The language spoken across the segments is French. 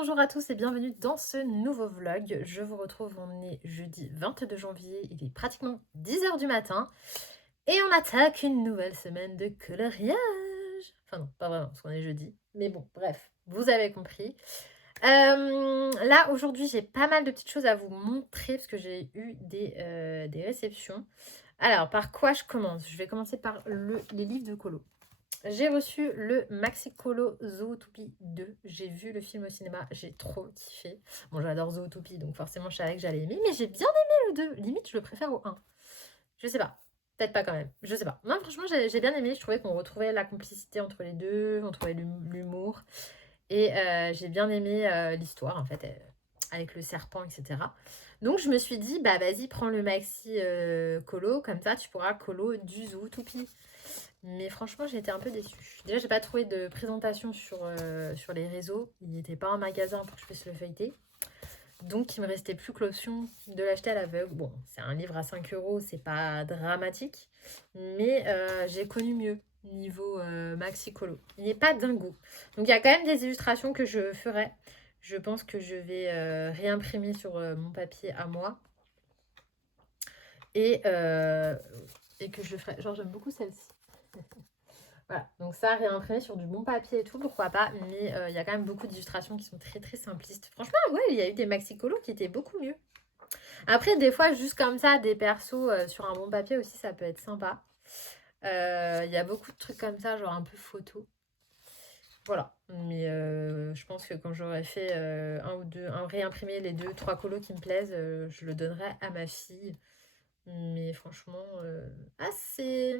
bonjour à tous et bienvenue dans ce nouveau vlog. Je vous retrouve, on est jeudi 22 janvier, il est pratiquement 10 h du matin et on attaque une nouvelle semaine de coloriage. Enfin non, pas vraiment parce qu'on est jeudi, mais bon, bref, vous avez compris. Là, aujourd'hui, j'ai pas mal de petites choses à vous montrer parce que j'ai eu des réceptions. Alors, par quoi je commence? Je vais commencer par les livres de colo. J'ai reçu le Maxi Colo Zootopie 2. J'ai vu le film au cinéma, j'ai trop kiffé. Bon, j'adore Zootopie, donc forcément, je savais que j'allais aimer, mais j'ai bien aimé le 2. Limite, je le préfère au 1. Je sais pas. Peut-être pas quand même. Je sais pas. Non, franchement, j'ai bien aimé. Je trouvais qu'on retrouvait la complicité entre les deux, on trouvait l'humour. Et j'ai bien aimé l'histoire, en fait, avec le serpent, etc. Donc, je me suis dit, bah vas-y, prends le Maxi Colo, comme ça, tu pourras colo du Zootopie. Mais franchement, j'ai été un peu déçue. Déjà, j'ai pas trouvé de présentation sur les réseaux. Il n'était pas en magasin pour que je puisse le feuilleter. Donc, il me restait plus que l'option de l'acheter à l'aveugle. Bon, c'est un livre à 5 euros, c'est pas dramatique. Mais j'ai connu mieux niveau Maxi Colo. Il n'est pas dingo. Donc, il y a quand même des illustrations que je ferai. Je pense que je vais réimprimer sur mon papier à moi. Et que je ferai. Genre, j'aime beaucoup celle-ci. Voilà, donc ça, réimprimé sur du bon papier et tout, pourquoi pas. Mais il y a quand même beaucoup d'illustrations qui sont très très simplistes. Franchement, ouais, il y a eu des maxi colos qui étaient beaucoup mieux. Après, des fois, juste comme ça, des persos sur un bon papier aussi, ça peut être sympa. Il y a beaucoup de trucs comme ça, genre un peu photo. Voilà, mais je pense que quand j'aurai fait un ou deux, réimprimer les deux, trois colos qui me plaisent, je le donnerai à ma fille. Mais franchement, c'est...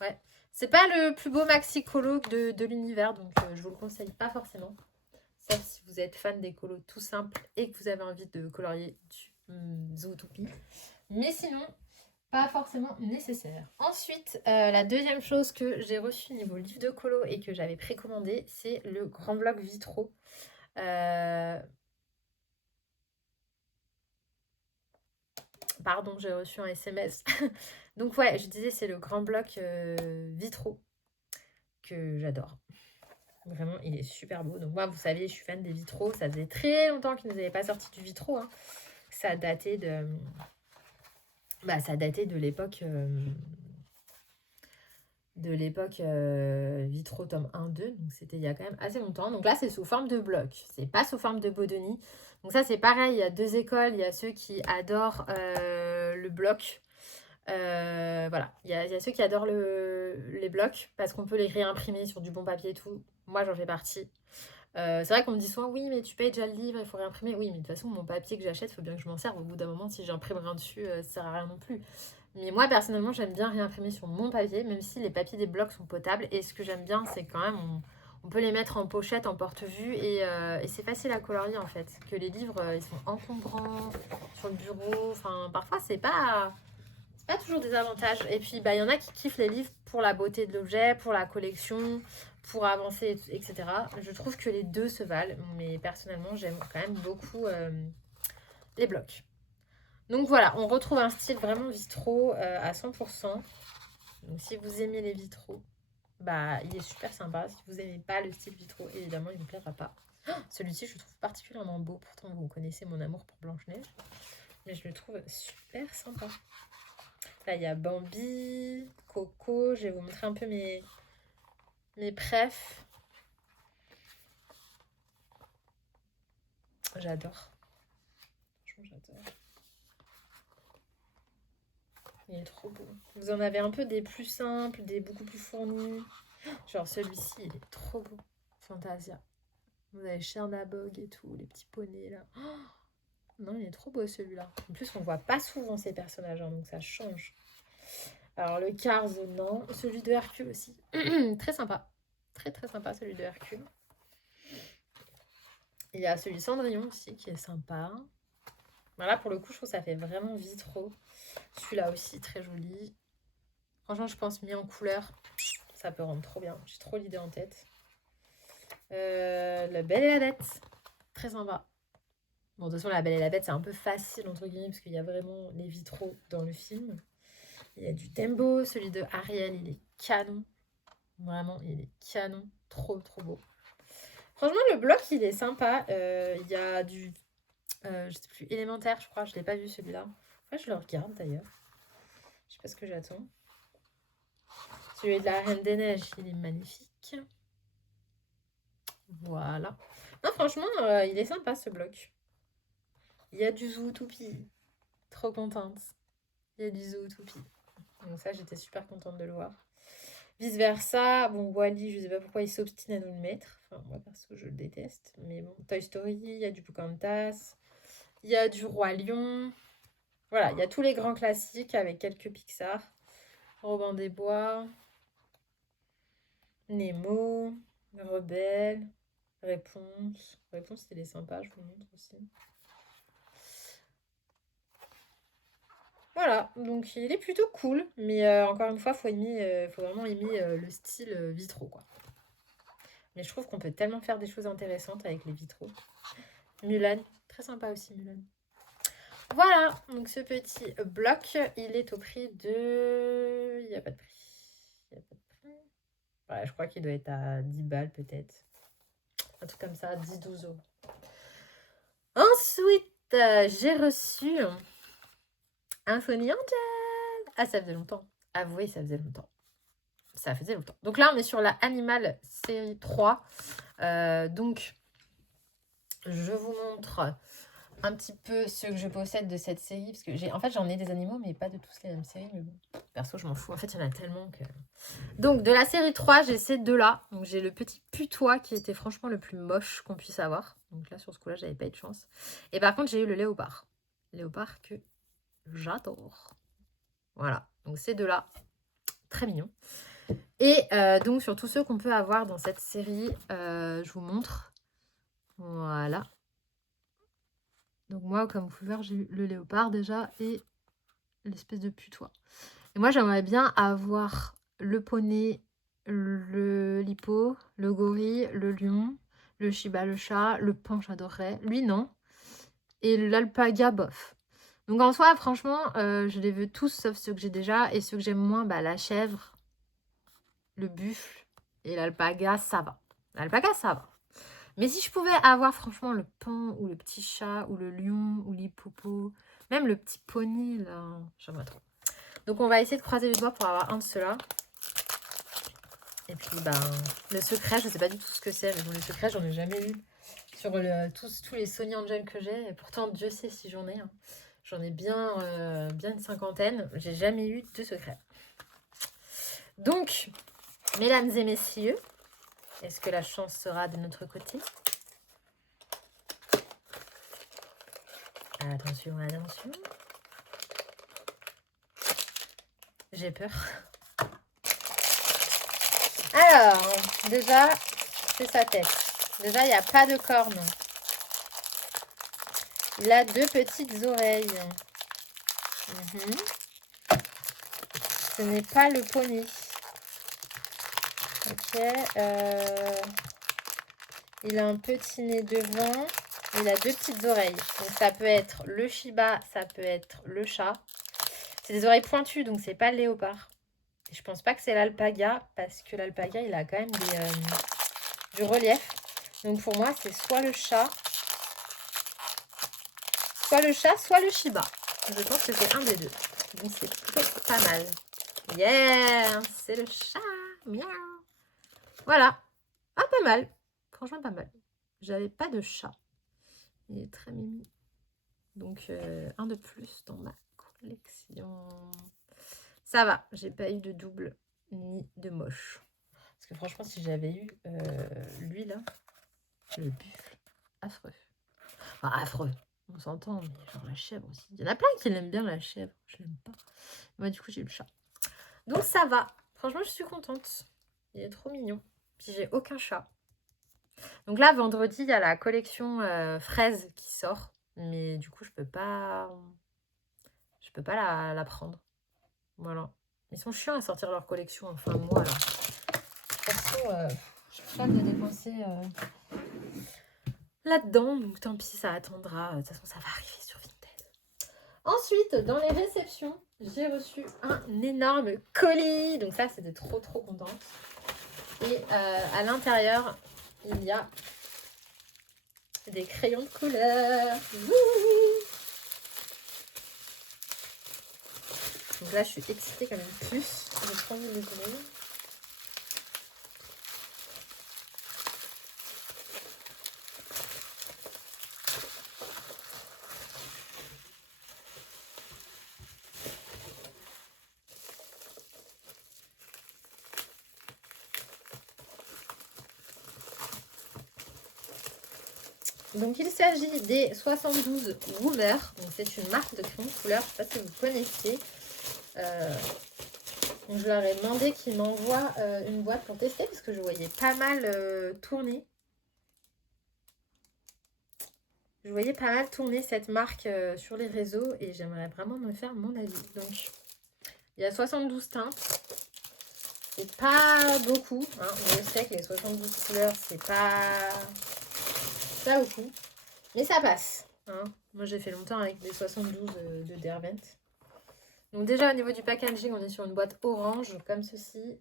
Ouais. C'est pas le plus beau maxi colo de l'univers, donc je vous le conseille pas forcément. Sauf si vous êtes fan des colos tout simples et que vous avez envie de colorier du Zootopie. Mais sinon, pas forcément nécessaire. Ensuite, la deuxième chose que j'ai reçue niveau livre de colo et que j'avais précommandé, c'est le grand bloc Vitro. Pardon, j'ai reçu un SMS. Donc ouais, je disais, c'est le grand bloc Vitro que j'adore. Vraiment, il est super beau. Donc moi, vous savez, je suis fan des vitraux. Ça faisait très longtemps qu'ils ne nous avaient pas sorti du vitro. Hein. Ça datait de... ça datait de l'époque... Vitro tome 1-2. Donc c'était il y a quand même assez longtemps. Donc là, c'est sous forme de bloc. C'est pas sous forme de Bodoni. Donc ça, c'est pareil. Il y a deux écoles. Il y a ceux qui adorent le bloc. Voilà, il y a ceux qui adorent les blocs parce qu'on peut les réimprimer sur du bon papier et tout. Moi, j'en fais partie. C'est vrai qu'on me dit souvent, oui, mais tu payes déjà le livre, il faut réimprimer. Oui, mais de toute façon, mon papier que j'achète, il faut bien que je m'en serve. Au bout d'un moment, si j'imprime rien dessus, ça sert à rien non plus. Mais moi, personnellement, j'aime bien réimprimer sur mon papier, même si les papiers des blocs sont potables. Et ce que j'aime bien, c'est quand même, on peut les mettre en pochette, en porte-vue, et c'est facile à colorier en fait. Que les livres, ils sont encombrants sur le bureau. Enfin, parfois, c'est pas toujours des avantages. Et puis, il y en a qui kiffent les livres pour la beauté de l'objet, pour la collection, pour avancer, etc. Je trouve que les deux se valent, mais personnellement, j'aime quand même beaucoup les blocs. Donc voilà, on retrouve un style vraiment vitro à 100%. Donc si vous aimez les vitraux, il est super sympa. Si vous n'aimez pas le style vitro, évidemment, il ne vous plaira pas. Celui-ci, je le trouve particulièrement beau. Pourtant, vous connaissez mon amour pour Blanche-Neige. Mais je le trouve super sympa. Là, il y a Bambi, Coco. Je vais vous montrer un peu mes prefs. J'adore. Franchement, j'adore. Il est trop beau. Vous en avez un peu des plus simples, des beaucoup plus fournis. Genre celui-ci, il est trop beau. Fantasia. Vous avez Chernabog et tout, les petits poneys là. Oh non, il est trop beau celui-là. En plus, on voit pas souvent ces personnages, hein, donc ça change. Alors le Cars, non. Celui de Hercule aussi. Très sympa. Très très sympa celui de Hercule. Il y a celui Cendrillon aussi qui est sympa. Voilà, pour le coup, je trouve que ça fait vraiment vitro. Celui-là aussi, très joli. Franchement, je pense mis en couleur, ça peut rendre trop bien. J'ai trop l'idée en tête. La Belle et la Bête, très sympa. Bon, de toute façon, La Belle et la Bête, c'est un peu facile, entre guillemets, parce qu'il y a vraiment les vitraux dans le film. Il y a du Tembo, celui de Ariel, il est canon. Vraiment, il est canon. Trop, trop beau. Franchement, le bloc, il est sympa. Il y a du... je sais plus, élémentaire, je crois. Je l'ai pas vu celui-là. Ouais, je le regarde d'ailleurs. Je sais pas ce que j'attends. Celui de la Reine des Neiges, il est magnifique. Voilà. Non, franchement, il est sympa ce bloc. Il y a du Zootopie. Trop contente. Il y a du Zootopie. Donc ça, j'étais super contente de le voir. Vice versa, bon, Wall-E, je sais pas pourquoi il s'obstine à nous le mettre. Enfin, moi perso, je le déteste. Mais bon, Toy Story, il y a du Pocahontas, il y a du Roi Lion. Voilà, il y a tous les grands classiques avec quelques Pixar. Robin des Bois, Nemo, Rebelle, Réponse. Réponse, il est sympa, je vous le montre aussi. Voilà, donc il est plutôt cool, mais encore une fois, faut vraiment aimer le style vitraux, quoi. Mais je trouve qu'on peut tellement faire des choses intéressantes avec les vitraux. Mulan, très sympa aussi Mulan. Voilà, donc ce petit bloc, il est au prix de... Il n'y a pas de prix. Il y a pas de prix. Ouais, je crois qu'il doit être à 10 balles peut-être. Un truc comme ça, 10-12 euros. Ensuite, j'ai reçu un Funny Angel. Ah, ça faisait longtemps. Avouez, ça faisait longtemps. Ça faisait longtemps. Donc là, on est sur la Animal série 3. Donc, je vous montre un petit peu ce que je possède de cette série. Parce que en fait, j'en ai des animaux, mais pas de tous les mêmes séries. Mais bon, perso, je m'en fous. En fait, il y en a tellement que... Donc, de la série 3, j'ai ces deux-là. Donc, j'ai le petit putois qui était franchement le plus moche qu'on puisse avoir. Donc là, sur ce coup-là, j'avais pas eu de chance. Et par contre, j'ai eu le léopard. Léopard que j'adore. Voilà. Donc, ces deux-là, très mignons. Et donc, sur tous ceux qu'on peut avoir dans cette série, je vous montre. Voilà. Donc moi, comme vous pouvez voir, j'ai eu le léopard déjà et l'espèce de putois. Et moi, j'aimerais bien avoir le poney, le l'hippo, le gorille, le lion, le shiba, le chat, le pan, j'adorerais. Lui, non. Et l'alpaga, bof. Donc en soi, franchement, je les veux tous sauf ceux que j'ai déjà. Et ceux que j'aime moins, bah, la chèvre, le buffle et l'alpaga, ça va. L'alpaga, ça va. Mais si je pouvais avoir franchement le pan ou le petit chat ou le lion ou l'hippopo, même le petit poney, là, j'aimerais trop. Donc on va essayer de croiser les doigts pour avoir un de ceux-là. Et puis le secret, je sais pas du tout ce que c'est, mais bon, le secret, j'en ai jamais eu sur tous les Sony Angel que j'ai. Et pourtant, Dieu sait si j'en ai. Hein. J'en ai bien une cinquantaine. J'ai jamais eu de secret. Donc, mesdames et messieurs, est-ce que la chance sera de notre côté? Attention, attention. J'ai peur. Alors, déjà, c'est sa tête. Déjà, il n'y a pas de cornes. Il a deux petites oreilles. Ce n'est pas le poney. Ok. Il a un petit nez devant. Il a deux petites oreilles. Donc, ça peut être le shiba, ça peut être le chat. C'est des oreilles pointues, donc c'est pas le léopard. Et je pense pas que c'est l'alpaga, parce que l'alpaga, il a quand même du relief. Donc pour moi, c'est soit le chat, soit le shiba. Je pense que c'est un des deux. Donc c'est plutôt pas mal. Yeah, c'est le chat. Miaou. Voilà. Ah, pas mal. Franchement, pas mal. J'avais pas de chat. Il est très mimi. Donc un de plus dans ma collection. Ça va, j'ai pas eu de double ni de moche. Parce que franchement, si j'avais eu lui là, le buffle, affreux. Enfin, affreux, on s'entend, mais genre la chèvre aussi. Il y en a plein qui l'aiment bien la chèvre, je l'aime pas. Moi, du coup, j'ai eu le chat. Donc ça va. Franchement, je suis contente. Il est trop mignon. Puis j'ai aucun chat. Donc là, vendredi, il y a la collection fraise qui sort. Mais du coup, je peux pas la prendre. Voilà. Ils sont chiants à sortir leur collection en fin de mois. Là. Perso, je suis pas de dépenser là-dedans. Donc tant pis, ça attendra. De toute façon, ça va arriver sur Vinted. Ensuite, dans les réceptions, j'ai reçu un énorme colis. Donc ça, c'était trop contente. Et à l'intérieur, il y a Des crayons de couleur. Donc là, je suis excitée quand même plus. J'ai trop envie de les ouvrir. Donc il s'agit des 72 Woomer. Donc c'est une marque de crayon de couleur. Je ne sais pas si vous connaissez. Donc je leur ai demandé qu'ils m'envoient une boîte pour tester parce que je voyais pas mal tourner. Je voyais pas mal tourner cette marque sur les réseaux et j'aimerais vraiment me faire mon avis. Donc il y a 72 teintes. C'est pas beaucoup. Hein. Je sais que les 72 couleurs, c'est pas beaucoup. Mais ça passe. Hein. Moi, j'ai fait longtemps avec des 72 de Derwent. Donc déjà, au niveau du packaging, on est sur une boîte orange, comme ceci.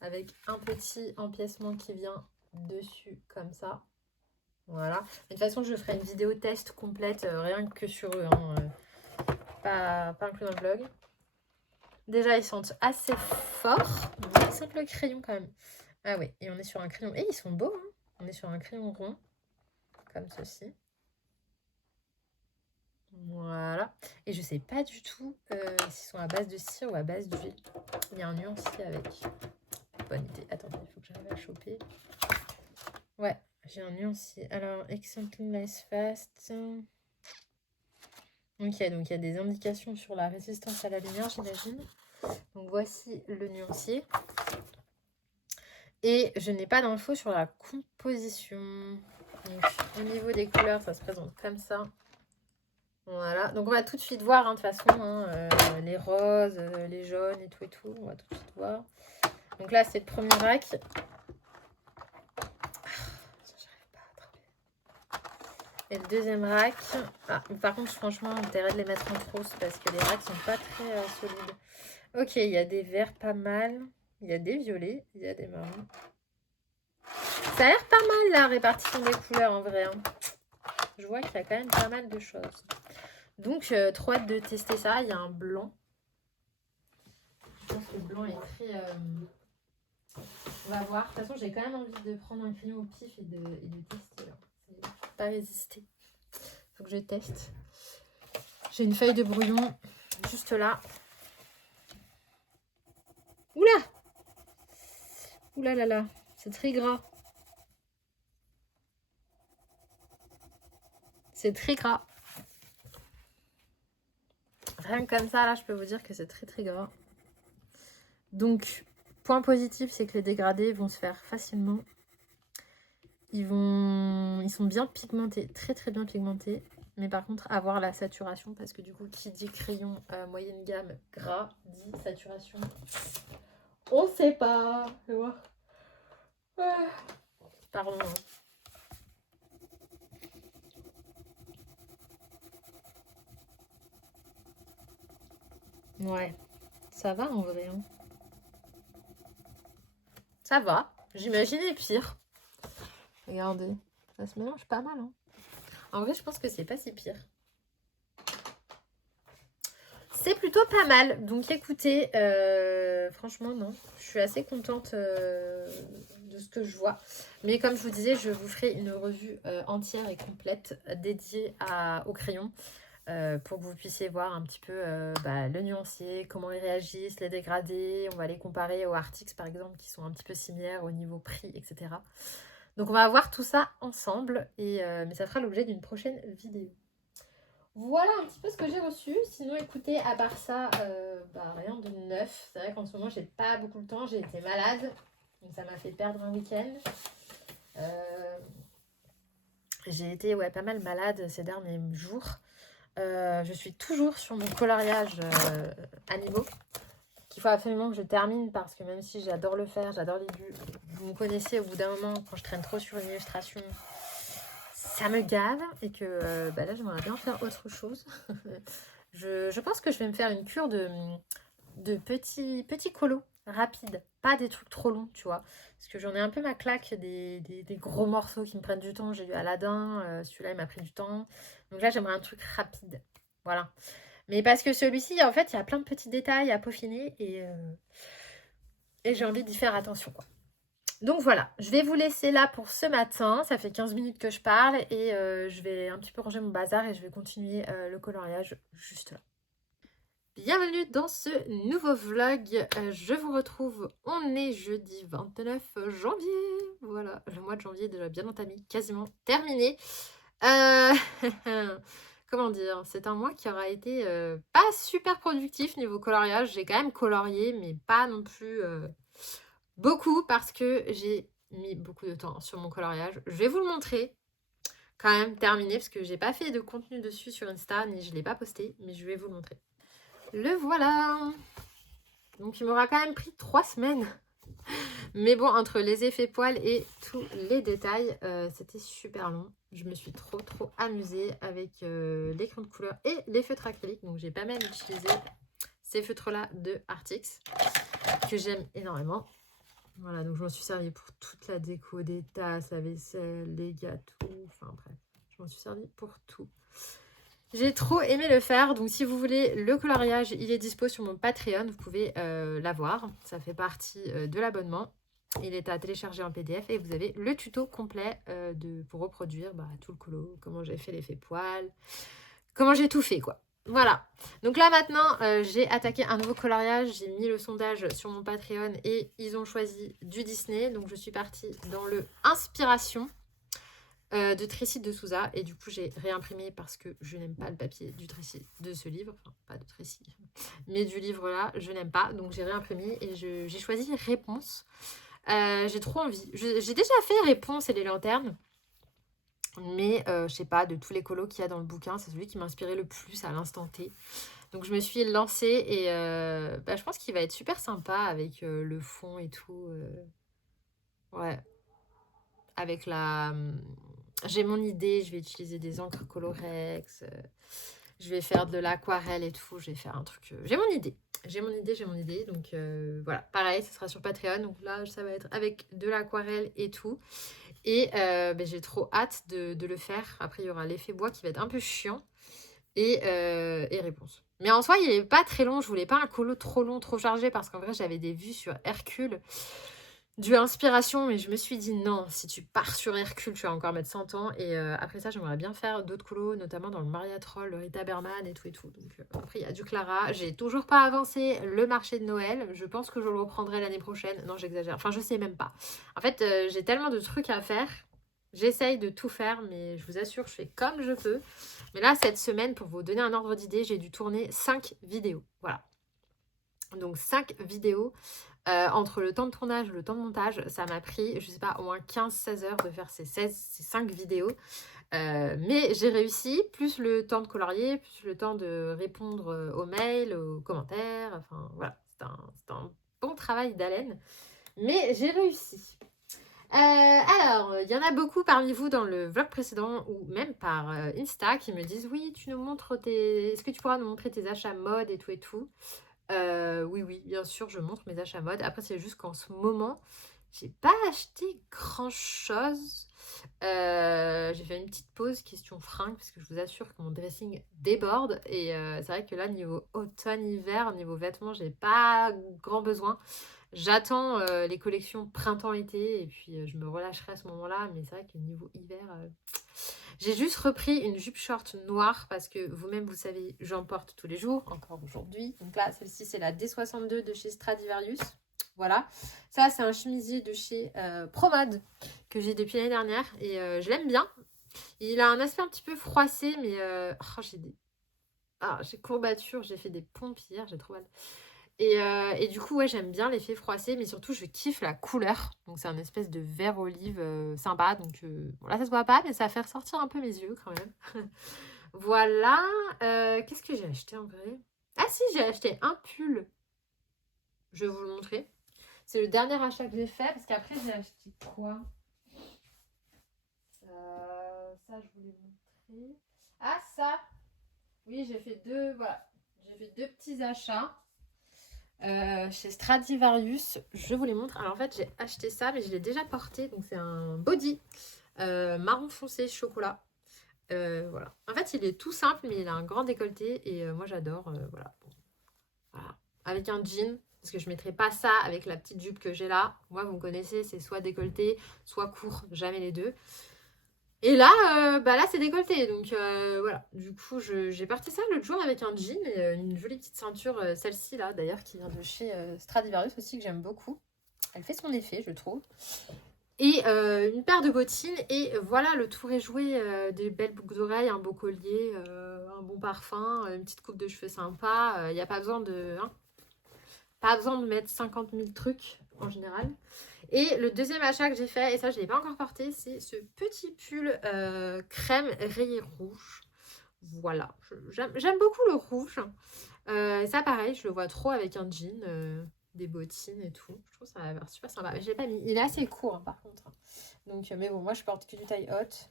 Avec un petit empiècement qui vient dessus, comme ça. Voilà. Mais de toute façon, je ferai une vidéo test complète, rien que sur eux. Hein. Pas inclus dans le vlog. Déjà, ils sentent assez fort. Ils sentent le crayon quand même. Ah oui, et on est sur un crayon. Et ils sont beaux, hein. On est sur un crayon rond, comme ceci. Voilà. Et je sais pas du tout s'ils sont à base de cire ou à base d'huile. Il y a un nuancier avec. Bonne idée. Attendez, il faut que j'arrive à choper. Ouais, j'ai un nuancier. Alors, Exempting Lies Fast. Ok, donc il y a des indications sur la résistance à la lumière, j'imagine. Donc voici le nuancier. Et je n'ai pas d'infos sur la composition. Donc au niveau des couleurs, ça se présente comme ça. Voilà, donc on va tout de suite voir, hein, de toute façon, hein, les roses, les jaunes et tout, on va tout de suite voir. Donc là, c'est le premier rack. J'arrive pas à attraper. Et le deuxième rack. Ah, par contre, franchement, intérêt de les mettre en trousse parce que les racks sont pas très solides. Ok, il y a des verts pas mal. Il y a des violets, il y a des marrons. Ça a l'air pas mal la répartition des couleurs en vrai. Hein. Je vois qu'il y a quand même pas mal de choses. Donc, trop hâte de tester ça. Il y a un blanc. Je pense que le blanc est très... On va voir. De toute façon, j'ai quand même envie de prendre un crayon au pif et de tester. Pas résister. Faut que je teste. J'ai une feuille de brouillon juste là. Oula! Oula là là. C'est très gras. C'est très gras. Rien que comme ça, là, je peux vous dire que c'est très très gras. Donc, point positif, c'est que les dégradés vont se faire facilement. Ils sont bien pigmentés, très très bien pigmentés. Mais par contre, avoir la saturation, parce que du coup, qui dit crayon moyenne gamme gras, dit saturation. On sait pas. Je vais voir. Pardon. Ouais, ça va en vrai. Hein. Ça va. J'imaginais pire. Regardez, ça se mélange pas mal. Hein. En vrai, je pense que c'est pas si pire. C'est plutôt pas mal. Donc écoutez, franchement, non. Je suis assez contente de ce que je vois. Mais comme je vous disais, je vous ferai une revue entière et complète dédiée au crayon. Pour que vous puissiez voir un petit peu le nuancier, comment ils réagissent, les dégradés. On va les comparer aux Artix par exemple, qui sont un petit peu similaires au niveau prix, etc. Donc on va voir tout ça ensemble, mais ça fera l'objet d'une prochaine vidéo. Voilà un petit peu ce que j'ai reçu. Sinon, écoutez, à part ça, rien de neuf. C'est vrai qu'en ce moment, j'ai pas beaucoup de temps. J'ai été malade, donc ça m'a fait perdre un week-end. J'ai été pas mal malade ces derniers jours. Je suis toujours sur mon coloriage animaux qu'il faut absolument que je termine parce que même si j'adore le faire, j'adore les bulles, vous me connaissez, au bout d'un moment, quand je traîne trop sur une illustration, ça me gave et que là, j'aimerais bien faire autre chose. je pense que je vais me faire une cure de petits colos rapides pas des trucs trop longs, tu vois. Parce que j'en ai un peu ma claque des gros morceaux qui me prennent du temps. J'ai lu Aladdin, celui-là, il m'a pris du temps. Donc là, j'aimerais un truc rapide. Voilà. Mais parce que celui-ci, en fait, il y a plein de petits détails à peaufiner et j'ai envie d'y faire attention, quoi. Donc voilà, je vais vous laisser là pour ce matin. Ça fait 15 minutes que je parle et je vais un petit peu ranger mon bazar et je vais continuer le coloriage juste là. Bienvenue dans ce nouveau vlog. Je vous retrouve, on est jeudi 29 janvier. Voilà, le mois de janvier est déjà bien entamé, quasiment terminé. Comment dire, c'est un mois qui aura été pas super productif niveau coloriage. J'ai quand même colorié, mais pas non plus beaucoup parce que j'ai mis beaucoup de temps sur mon coloriage. Je vais vous le montrer quand même terminé parce que j'ai pas fait de contenu dessus sur Insta ni je l'ai pas posté, mais je vais vous le montrer. Le voilà. Donc il m'aura quand même pris 3 semaines. Mais bon, entre les effets poils et tous les détails, c'était super long. Je me suis trop amusée avec l'écran de couleur et les feutres acryliques. Donc j'ai pas mal utilisé ces feutres-là de Artix que j'aime énormément. Voilà, donc je m'en suis servi pour toute la déco, des tasses, la vaisselle, les gâteaux, enfin bref, je m'en suis servi pour tout. J'ai trop aimé le faire, donc si vous voulez le coloriage, il est dispo sur mon Patreon, vous pouvez l'avoir. Ça fait partie de l'abonnement. Il est à télécharger en PDF et vous avez le tuto complet pour reproduire tout le colo, comment j'ai fait l'effet poil, comment j'ai tout fait quoi. Voilà, donc là maintenant j'ai attaqué un nouveau coloriage, j'ai mis le sondage sur mon Patreon et ils ont choisi du Disney. Donc je suis partie dans le Inspiration de Tracy de Souza et du coup j'ai réimprimé parce que je n'aime pas le papier du Tracy de ce livre, enfin pas de Tracy, mais du livre là, je n'aime pas. Donc j'ai réimprimé et j'ai choisi Réponse. J'ai trop envie, j'ai déjà fait Réponse et les lanternes. Mais je sais pas, de tous les colos qu'il y a dans le bouquin, c'est celui qui m'a inspiré le plus à l'instant T. Donc je me suis lancée et je pense qu'il va être super sympa avec le fond et tout. Ouais. Avec la... J'ai mon idée, je vais utiliser des encres Colorex. Je vais faire de l'aquarelle et tout. Je vais faire un truc... J'ai mon idée. J'ai mon idée. Donc voilà, pareil, ce sera sur Patreon. Donc là, ça va être avec de l'aquarelle et tout. Et j'ai trop hâte de le faire. Après, il y aura l'effet bois qui va être un peu chiant. Et Réponse. Mais en soi, il n'est pas très long. Je voulais pas un colo trop long, trop chargé. Parce qu'en vrai, j'avais des vues sur Hercule. Du Inspiration. Mais je me suis dit non, si tu pars sur Hercule, tu vas encore mettre 100 ans. Et après ça, j'aimerais bien faire d'autres colos. Notamment dans le Maria Troll, le Rita Berman et tout et tout. Donc après, il y a du Clara. J'ai toujours pas avancé le marché de Noël. Je pense que je le reprendrai l'année prochaine. Non, j'exagère. Enfin, je sais même pas. En fait, j'ai tellement de trucs à faire. J'essaye de tout faire, mais je vous assure, je fais comme je peux. Mais là, cette semaine, pour vous donner un ordre d'idée, j'ai dû tourner 5 vidéos. Voilà. Donc 5 vidéos. Entre le temps de tournage et le temps de montage, ça m'a pris, je sais pas, au moins 15-16 heures de faire ces 5 vidéos. Mais j'ai réussi, plus le temps de colorier, plus le temps de répondre aux mails, aux commentaires. Enfin, voilà, c'est un bon travail d'haleine. Mais j'ai réussi. Alors, il y en a beaucoup parmi vous dans le vlog précédent ou même par Insta qui me disent oui, tu nous montres est-ce que tu pourras nous montrer tes achats mode et tout et tout. Oui, bien sûr, je montre mes achats mode. Après, c'est juste qu'en ce moment, j'ai pas acheté grand chose. J'ai fait une petite pause question fringues parce que je vous assure que mon dressing déborde. Et c'est vrai que là, niveau automne-hiver, niveau vêtements, j'ai pas grand besoin. J'attends les collections printemps-été et puis je me relâcherai à ce moment-là. Mais c'est vrai que niveau hiver, j'ai juste repris une jupe short noire parce que vous-même, vous savez, j'en porte tous les jours, encore aujourd'hui. Donc là, celle-ci, c'est la D62 de chez Stradivarius. Voilà. Ça, c'est un chemisier de chez ProMode que j'ai depuis l'année dernière et je l'aime bien. Il a un aspect un petit peu froissé, mais j'ai courbatures, j'ai fait des pompes hier, j'ai trop mal. Et du coup, ouais, j'aime bien l'effet froissé, mais surtout, je kiffe la couleur. Donc, c'est un espèce de vert olive sympa. Donc, bon, là, ça se voit pas, mais ça va faire sortir un peu mes yeux quand même. Voilà. Qu'est-ce que j'ai acheté en vrai? Ah si, j'ai acheté un pull. Je vais vous le montrer. C'est le dernier achat que j'ai fait, parce qu'après, j'ai acheté quoi? Ça, je voulais montrer. Ah, ça! Oui, j'ai fait deux, voilà. J'ai fait deux petits achats. chez Stradivarius. Je vous les montre. Alors en fait, j'ai acheté ça, mais je l'ai déjà porté. Donc c'est un body marron foncé chocolat. Voilà. En fait, il est tout simple, mais il a un grand décolleté et moi j'adore. Voilà. Bon. Voilà. Avec un jean, parce que je ne mettrai pas ça avec la petite jupe que j'ai là. Moi, vous me connaissez, c'est soit décolleté, soit court, jamais les deux. Et là, là c'est décolleté, donc voilà. Du coup, j'ai porté ça l'autre jour avec un jean et une jolie petite ceinture, celle-ci là, d'ailleurs, qui vient de chez Stradivarius aussi, que j'aime beaucoup. Elle fait son effet, je trouve. Et une paire de bottines, et voilà, le tour est joué. Des belles boucles d'oreilles, un beau collier, un bon parfum, une petite coupe de cheveux sympa. Il n'y a pas besoin pas besoin de mettre 50 000 trucs en général. Et le deuxième achat que j'ai fait, et ça je ne l'ai pas encore porté, c'est ce petit pull crème rayé rouge. Voilà, j'aime beaucoup le rouge. Ça pareil, je le vois trop avec un jean, des bottines et tout. Je trouve ça a l'air super sympa. Mais je l'ai pas mis, il est assez court hein, par contre. Donc, mais bon, moi je porte que du taille haute.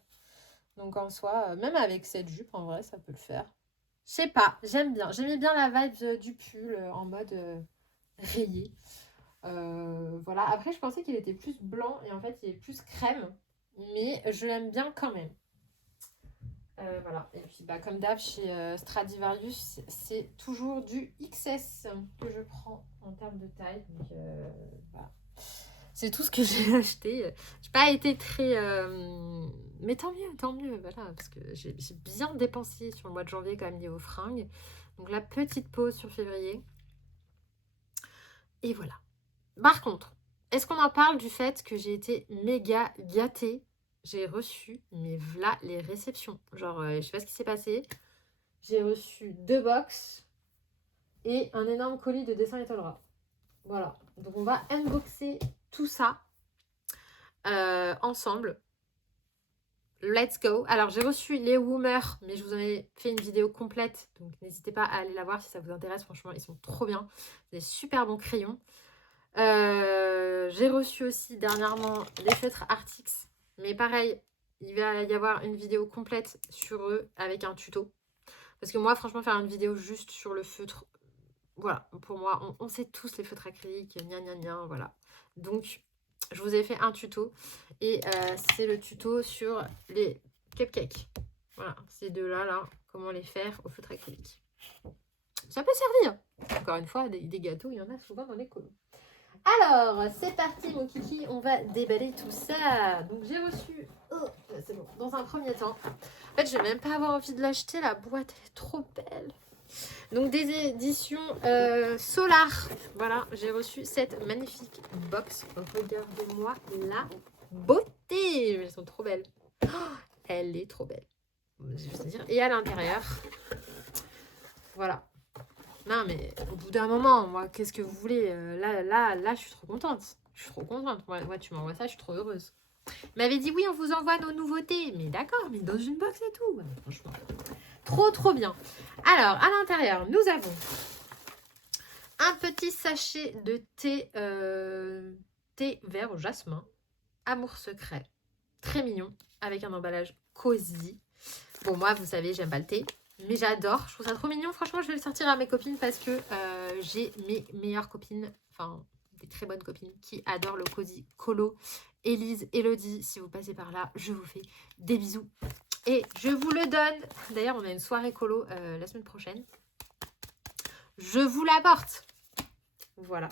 Donc en soi, même avec cette jupe, en vrai, ça peut le faire. Je sais pas, j'aime bien. J'aimais bien la vibe du pull en mode rayé. Voilà. Après, je pensais qu'il était plus blanc et en fait, il est plus crème. Mais je l'aime bien quand même. Voilà. Et puis, comme d'hab, chez Stradivarius, c'est toujours du XS que je prends en termes de taille. Donc, voilà. C'est tout ce que j'ai acheté. J'ai pas été très... Mais tant mieux, voilà. Parce que j'ai bien dépensé sur le mois de janvier quand même niveau fringues. Donc, la petite pause sur février. Et voilà. Par contre, est-ce qu'on en parle du fait que j'ai été méga gâtée? J'ai reçu, mais voilà les réceptions. Genre, je sais pas ce qui s'est passé. J'ai reçu 2 box et un énorme colis de dessin étoilera. Voilà. Donc, on va unboxer tout ça ensemble. Let's go. Alors, j'ai reçu les Woomer, mais je vous en ai fait une vidéo complète. Donc, n'hésitez pas à aller la voir si ça vous intéresse. Franchement, ils sont trop bien. Des super bons crayons. J'ai reçu aussi dernièrement les feutres Artix. Mais pareil, il va y avoir une vidéo complète sur eux avec un tuto. Parce que moi, franchement, faire une vidéo juste sur le feutre, voilà, pour moi, on sait tous les feutres acryliques, voilà. Donc, je vous ai fait un tuto. Et c'est le tuto sur les cupcakes. Voilà, ces deux-là, là, comment les faire au feutre acrylique. Ça peut servir. Encore une fois, des gâteaux, il y en a souvent dans les colos. Alors, c'est parti mon kiki, on va déballer tout ça. Donc j'ai reçu, c'est bon, dans un premier temps. En fait, je vais même pas avoir envie de l'acheter, la boîte elle est trop belle. Donc des éditions Solar. Voilà, j'ai reçu cette magnifique box. Regardez-moi la beauté. Elles sont trop belles. Oh, elle est trop belle. Je veux dire. Et à l'intérieur, voilà. Non, mais au bout d'un moment, moi, qu'est-ce que vous voulez? Là, je suis trop contente. Je suis trop contente. Moi, tu m'envoies ça, je suis trop heureuse. Il m'avait dit, oui, on vous envoie nos nouveautés. Mais d'accord, mais dans une box et tout. Ouais, franchement, trop bien. Alors, à l'intérieur, nous avons un petit sachet de thé vert au jasmin. Amour secret. Très mignon. Avec un emballage cosy. Bon, moi, vous savez, j'aime pas le thé. Mais j'adore, je trouve ça trop mignon. Franchement, je vais le sortir à mes copines parce que j'ai mes meilleures copines, enfin des très bonnes copines qui adorent le cosy colo. Élise, Elodie, si vous passez par là, je vous fais des bisous. Et je vous le donne. D'ailleurs, on a une soirée colo la semaine prochaine. Je vous l'apporte. Voilà.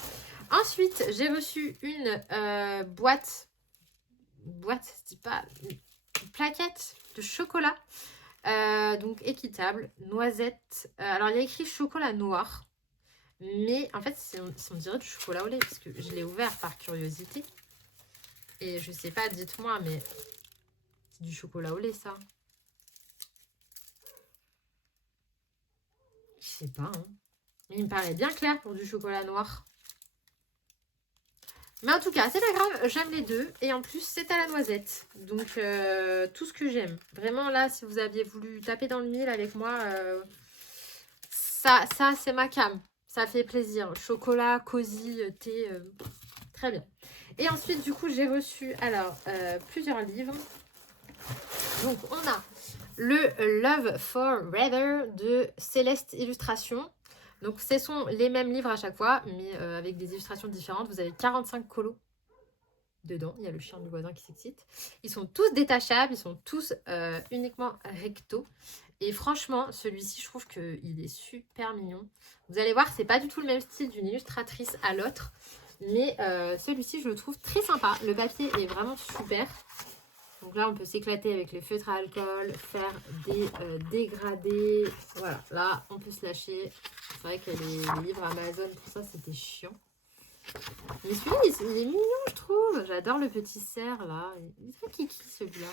Ensuite, j'ai reçu une boîte, c'est pas une plaquette de chocolat. Donc équitable, noisette. Alors il y a écrit chocolat noir. Mais en fait, on dirait du chocolat au lait. Parce que je l'ai ouvert par curiosité. Et je sais pas, dites-moi, mais c'est du chocolat au lait ça. Je sais pas. Hein. Mais il me paraît bien clair pour du chocolat noir. Mais en tout cas, c'est pas grave, j'aime les deux. Et en plus, c'est à la noisette. Donc, tout ce que j'aime. Vraiment, là, si vous aviez voulu taper dans le mille avec moi, ça c'est ma came. Ça fait plaisir. Chocolat, cosy, thé, très bien. Et ensuite, du coup, j'ai reçu alors plusieurs livres. Donc, on a le Love Forever de Céleste Illustration. Donc ce sont les mêmes livres à chaque fois, mais avec des illustrations différentes. Vous avez 45 colos dedans. Il y a le chien du voisin qui s'excite. Ils sont tous détachables, ils sont tous uniquement recto. Et franchement, celui-ci, je trouve qu'il est super mignon. Vous allez voir, c'est pas du tout le même style d'une illustratrice à l'autre. Mais celui-ci, je le trouve très sympa. Le papier est vraiment super. Donc là, on peut s'éclater avec les feutres à alcool, faire des dégradés. Voilà, là, on peut se lâcher. C'est vrai que les livres Amazon, pour ça, c'était chiant. Mais celui-là, il est mignon, je trouve. J'adore le petit cerf, là. Il est très kiki, celui-là.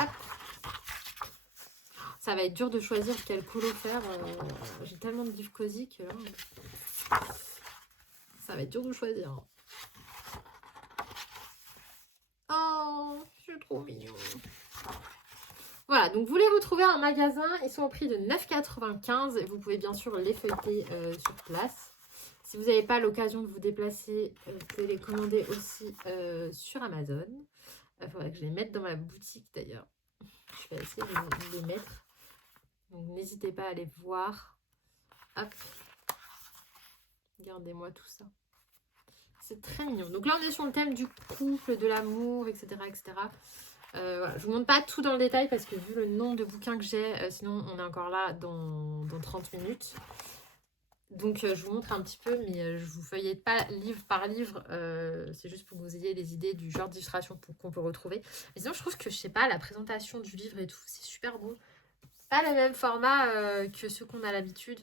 Hop. Ça va être dur de choisir quel colo faire. J'ai tellement de livres cosy que là, ça va être dur de choisir. Oh, c'est trop mignon. Voilà, donc vous les retrouvez en magasin. Ils sont au prix de 9,95 €. Vous pouvez bien sûr les feuilleter sur place. Si vous n'avez pas l'occasion de vous déplacer, vous pouvez les commander aussi sur Amazon. Il faudrait que je les mette dans ma boutique d'ailleurs. Je vais essayer de les mettre. Donc n'hésitez pas à aller voir. Hop. Regardez-moi tout ça. C'est très mignon. Donc là, on est sur le thème du couple, de l'amour, etc. etc. Voilà. Je ne vous montre pas tout dans le détail parce que vu le nombre de bouquins que j'ai, sinon on est encore là dans 30 minutes. Donc je vous montre un petit peu, mais je ne vous feuillette pas livre par livre. C'est juste pour que vous ayez les idées du genre d'illustration qu'on peut retrouver. Mais sinon, je trouve que, je sais pas, la présentation du livre et tout, c'est super beau. Pas le même format que ceux qu'on a l'habitude.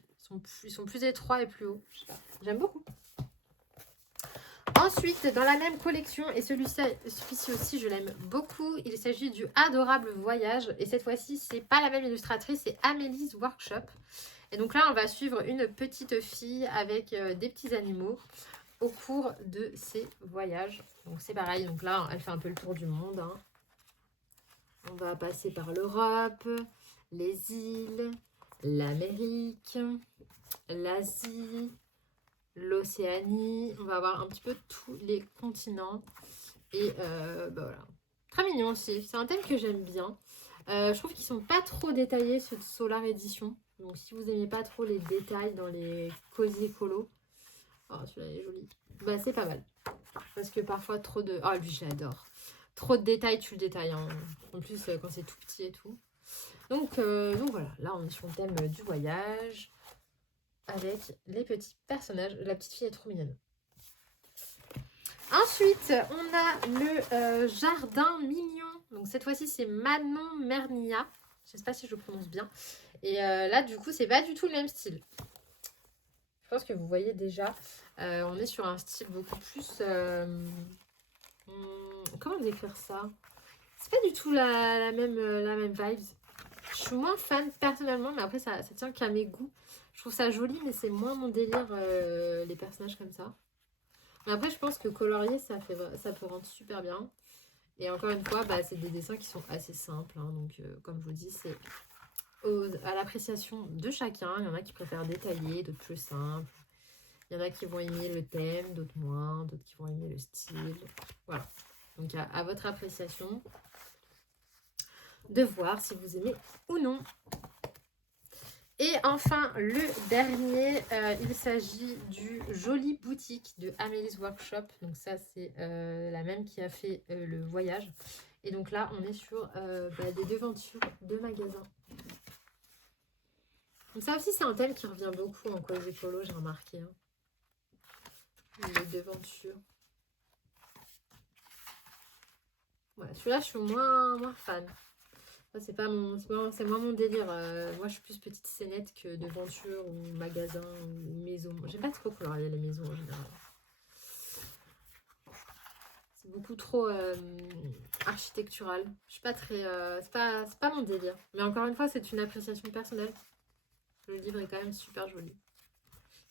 Ils sont plus étroits et plus hauts. J'aime beaucoup. Ensuite, dans la même collection, et celui-ci aussi, je l'aime beaucoup, il s'agit du Adorable Voyage. Et cette fois-ci, c'est pas la même illustratrice, c'est Amelie's Workshop. Et donc là, on va suivre une petite fille avec des petits animaux au cours de ses voyages. Donc c'est pareil, donc là, elle fait un peu le tour du monde. Hein. On va passer par l'Europe, les îles, l'Amérique, l'Asie, l'Océanie. On va avoir un petit peu tous les continents. Et bah voilà. Très mignon aussi. C'est un thème que j'aime bien. Je trouve qu'ils sont pas trop détaillés, ceux de Solar Edition. Donc si vous n'aimez pas trop les détails dans les cosy écolo, oh celui-là est joli. Bah c'est pas mal. Parce que parfois trop de... Oh lui j'adore. Trop de détails, tu le détailles. Hein. En plus quand c'est tout petit et tout. Donc voilà, là on est sur le thème du voyage. Avec les petits personnages. La petite fille est trop mignonne. Ensuite, on a le jardin mignon. Donc cette fois-ci, c'est Manon Mernia. Je ne sais pas si je le prononce bien. Et là, du coup, c'est pas du tout le même style. Je pense que vous voyez déjà. On est sur un style beaucoup plus... comment décrire ça? C'est pas du tout la même vibe. Je suis moins fan personnellement, mais après, ça tient qu'à mes goûts. Je trouve ça joli, mais c'est moins mon délire, les personnages comme ça. Mais après, je pense que colorier, ça peut rendre super bien. Et encore une fois, bah, c'est des dessins qui sont assez simples. Hein, donc, comme je vous dis, c'est à l'appréciation de chacun. Il y en a qui préfèrent détailler, d'autres plus simples. Il y en a qui vont aimer le thème, d'autres moins. D'autres qui vont aimer le style. Voilà. Donc, à votre appréciation de voir si vous aimez ou non. Et enfin, le dernier, il s'agit du Joli Boutique de Amelie's Workshop. Donc ça, c'est la même qui a fait le voyage. Et donc là, on est sur des devantures de magasins. Donc ça aussi, c'est un thème qui revient beaucoup en cause écolo, j'ai remarqué. Hein. Les devantures. Voilà, celui-là, je suis moins fan. C'est moins mon délire. Moi, je suis plus petite scénette que devanture ou magasin ou maison. J'aime pas trop colorier les maisons en général. C'est beaucoup trop architectural. Je suis pas très... c'est pas mon délire. Mais encore une fois, c'est une appréciation personnelle. Le livre est quand même super joli.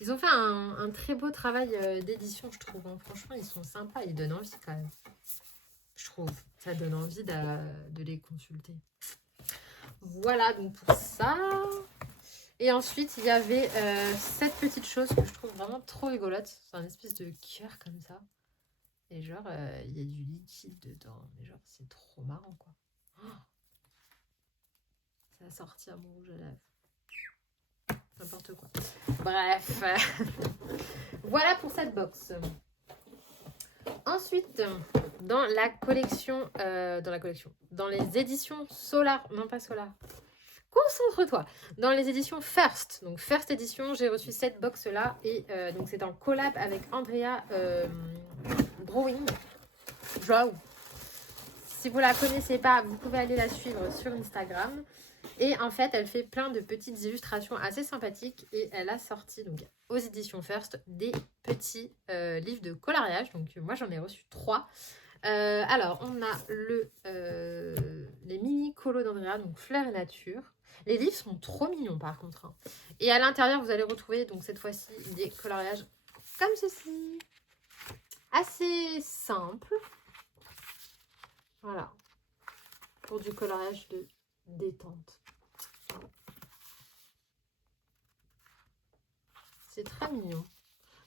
Ils ont fait un très beau travail d'édition, je trouve. Hein. Franchement, ils sont sympas. Ils donnent envie quand même. Je trouve. Ça donne envie de les consulter. Voilà donc pour ça. Et ensuite, il y avait cette petite chose que je trouve vraiment trop rigolote. C'est un espèce de cœur comme ça. Et genre, il y a du liquide dedans. Mais genre, c'est trop marrant, quoi. Oh, ça a sorti à mon rouge à lèvres. n'importe quoi. Bref, voilà pour cette box. Ensuite, dans les éditions Solar, non pas Solar, concentre-toi, dans les éditions First, donc First Edition, j'ai reçu cette box là, et donc c'est en collab avec Andrea Draw. Si vous la connaissez pas, vous pouvez aller la suivre sur Instagram. Et en fait, elle fait plein de petites illustrations assez sympathiques. Et elle a sorti donc aux éditions First des petits livres de coloriage. Donc moi, j'en ai reçu 3. Alors, on a les mini colos d'Andrea, donc Fleurs et Nature. Les livres sont trop mignons par contre. Hein. Et à l'intérieur, vous allez retrouver donc cette fois-ci des coloriages comme ceci. Assez simple. Voilà. Pour du coloriage de détente. C'est très mignon.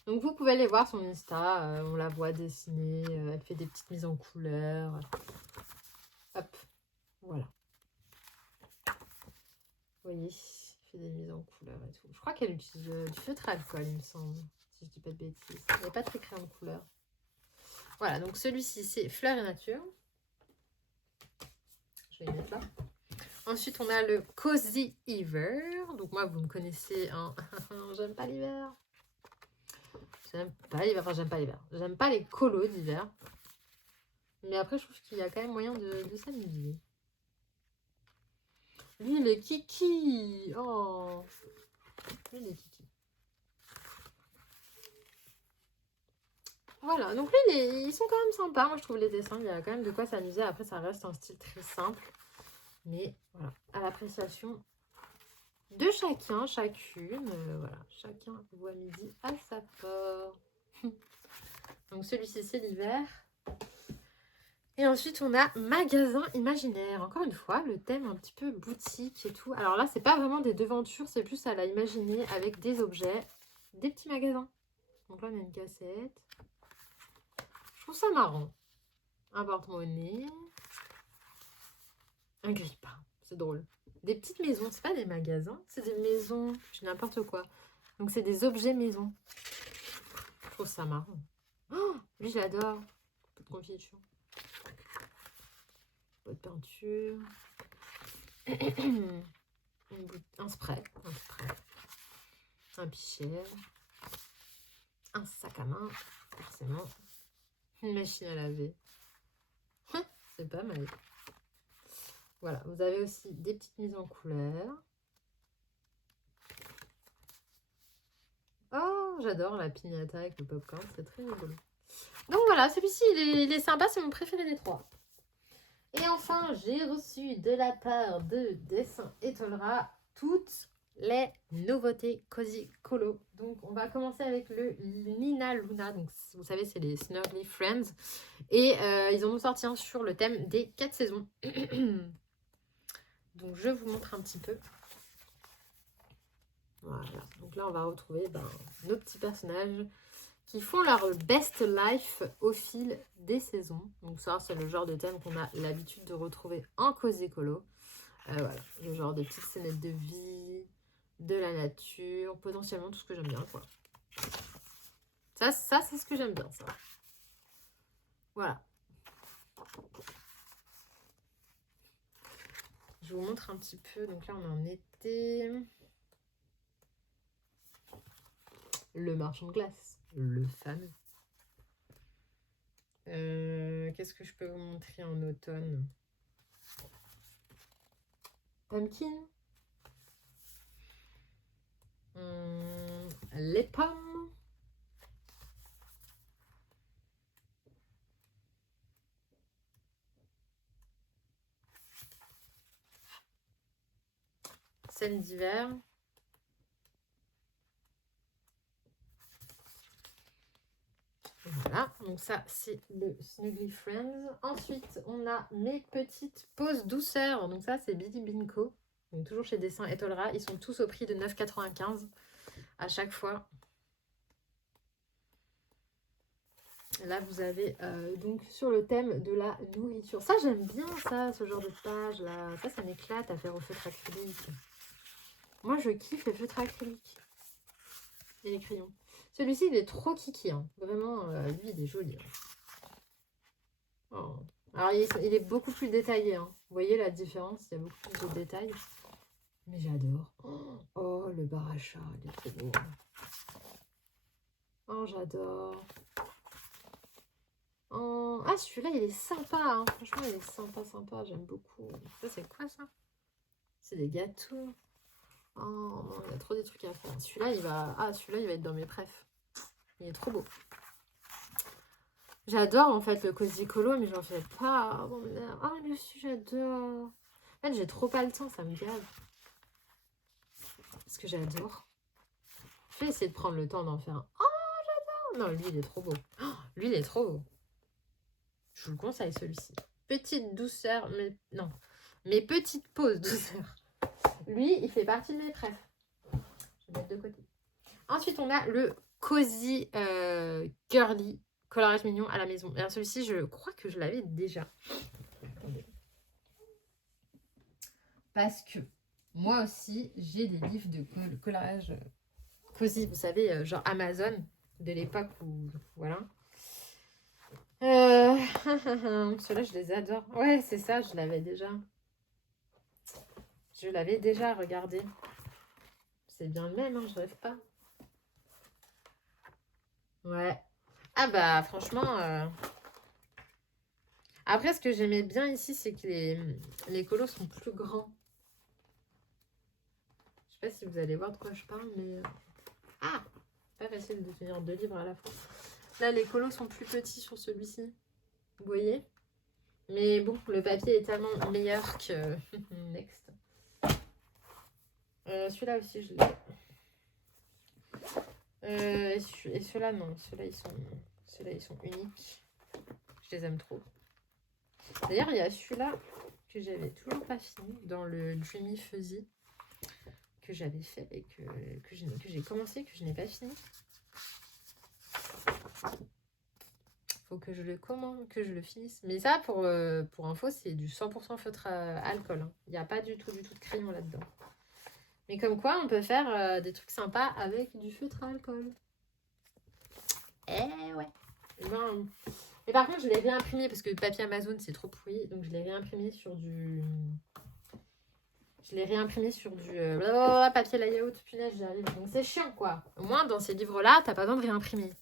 Donc vous pouvez aller voir son Insta. On la voit dessiner. Elle fait des petites mises en couleur. Hop. Voilà. Vous voyez, elle fait des mises en couleur et tout. Je crois qu'elle utilise du feutre à alcool, il me semble. Si je dis pas de bêtises. Il n'y a pas très crayon de couleur. Voilà, donc celui-ci, c'est Fleurs et Nature. Je vais y mettre là. Ensuite, on a le Cozy Hiver. Donc moi, vous me connaissez, hein. J'aime pas l'hiver. J'aime pas l'hiver. Enfin, j'aime pas l'hiver. J'aime pas les colos d'hiver. Mais après, je trouve qu'il y a quand même moyen de s'amuser. Lui, il est kiki. Oh. Lui, il est kiki. Voilà, donc lui, ils sont quand même sympas. Moi, je trouve les dessins, il y a quand même de quoi s'amuser. Après, ça reste un style très simple. Mais voilà, à l'appréciation de chacun, chacune. Voilà, chacun voit midi à sa porte. Donc celui-ci, c'est l'hiver. Et ensuite, on a magasin imaginaire. Encore une fois, le thème un petit peu boutique et tout. Alors là, c'est pas vraiment des devantures, c'est plus à la imaginer avec des objets, des petits magasins. Donc là, on a une cassette. Je trouve ça marrant. Un porte-monnaie. Un grille-pain. C'est drôle. Des petites maisons. C'est pas des magasins, c'est des maisons. Je n'importe quoi. Donc, c'est des objets maison. Je trouve ça marrant. Oh, lui, je l'adore. Pot de confiture. Pot de peinture. Un spray. Un pichet. Un sac à main. Forcément. Une machine à laver. C'est pas mal. Voilà, vous avez aussi des petites mises en couleur. Oh, j'adore la piñata avec le popcorn, c'est très rigolo. Donc voilà, celui-ci, il est sympa, c'est mon préféré des 3. Et enfin, j'ai reçu de la part de Dessin Étoilera toutes les nouveautés Cozy Colo. Donc on va commencer avec le Nina Luna. Donc vous savez, c'est les Snugly Friends. Et ils en ont sorti un sur le thème des 4 saisons. Donc je vous montre un petit peu. Voilà, donc là on va retrouver nos petits personnages qui font leur best life au fil des saisons. Donc ça, c'est le genre de thème qu'on a l'habitude de retrouver en Cozy Colo. Voilà, le genre de petites scénettes de vie, de la nature, potentiellement tout ce que j'aime bien, quoi. Ça c'est ce que j'aime bien, ça. Voilà. Je vous montre un petit peu. Donc là, on est en été. Le marchand de glace, le fameux. Qu'est-ce que je peux vous montrer en automne? Pumpkin. Les pommes. Scène d'hiver. Voilà, donc ça c'est le Snuggly Friends. Ensuite, on a mes petites pauses douceur. Donc ça c'est Billy Binco. Donc toujours chez Dessin Étoilera. Ils sont tous au prix de 9,95 à chaque fois. Là, vous avez donc sur le thème de la nourriture. Ça, j'aime bien ça, ce genre de page là. Ça m'éclate à faire au feutre acrylique. Moi, je kiffe les feutres acryliques et les crayons. Celui-ci, il est trop kiki. Hein. Vraiment, lui, il est joli. Hein. Oh. Alors, il est beaucoup plus détaillé. Hein. Vous voyez la différence? Il y a beaucoup plus de détails. Mais j'adore. Oh, le bar à chat, il est trop beau. Oh, j'adore. Oh. Ah, celui-là, il est sympa. Hein. Franchement, il est sympa, sympa. J'aime beaucoup. Ça, c'est quoi, ça? C'est des gâteaux. Oh, non, il y a trop des trucs à faire. Celui-là, il va... Ah, celui-là, il va être dans mes préfs. Il est trop beau. J'adore, en fait, le Cozy Colo, mais j'en fais pas. Ah, lui aussi, j'adore. En fait, j'ai trop pas le temps, ça me gave. Parce que j'adore. Je vais essayer de prendre le temps d'en faire un. Oh, j'adore. Non, lui, il est trop beau. Oh, lui, il est trop beau. Je vous le conseille, celui-ci. Petite douceur, mais non. Mes petites pauses douceur. Lui, il fait partie de mes préfs. Je vais mettre de côté. Ensuite, on a le Cozy Girly coloriage mignon à la maison. Alors, celui-ci, je crois que je l'avais déjà. Attendez. Parce que moi aussi, j'ai des livres de coloriage Cozy, vous savez, genre Amazon, de l'époque où... Voilà. Ceux-là, je les adore. Ouais, c'est ça, je l'avais déjà. Je l'avais déjà regardé. C'est bien le même, hein, je rêve pas. Ouais. Ah bah, franchement... Après, ce que j'aimais bien ici, c'est que les colos sont plus grands. Je sais pas si vous allez voir de quoi je parle, mais... Ah! Pas facile de tenir 2 livres à la fois. Là, les colos sont plus petits sur celui-ci. Vous voyez? Mais bon, le papier est tellement meilleur que... Next. Celui-là aussi, je l'ai. Et ceux-là, non. Ceux-là, ils sont uniques. Je les aime trop. D'ailleurs, il y a celui-là que j'avais toujours pas fini dans le Dreamy Fuzzy que j'avais fait et que j'ai commencé, que je n'ai pas fini. Faut que je le finisse. Mais ça, pour info, c'est du 100% feutre à alcool. Hein. Il n'y a pas du tout de crayon là-dedans. Mais comme quoi, on peut faire des trucs sympas avec du feutre à alcool. Eh ouais. Mais par contre, je l'ai réimprimé parce que le papier Amazon, c'est trop pourri. Donc, je l'ai réimprimé sur du... papier layout. Punaise, j'y arrive. Donc, c'est chiant, quoi. Au moins, dans ces livres-là, t'as pas besoin de réimprimer.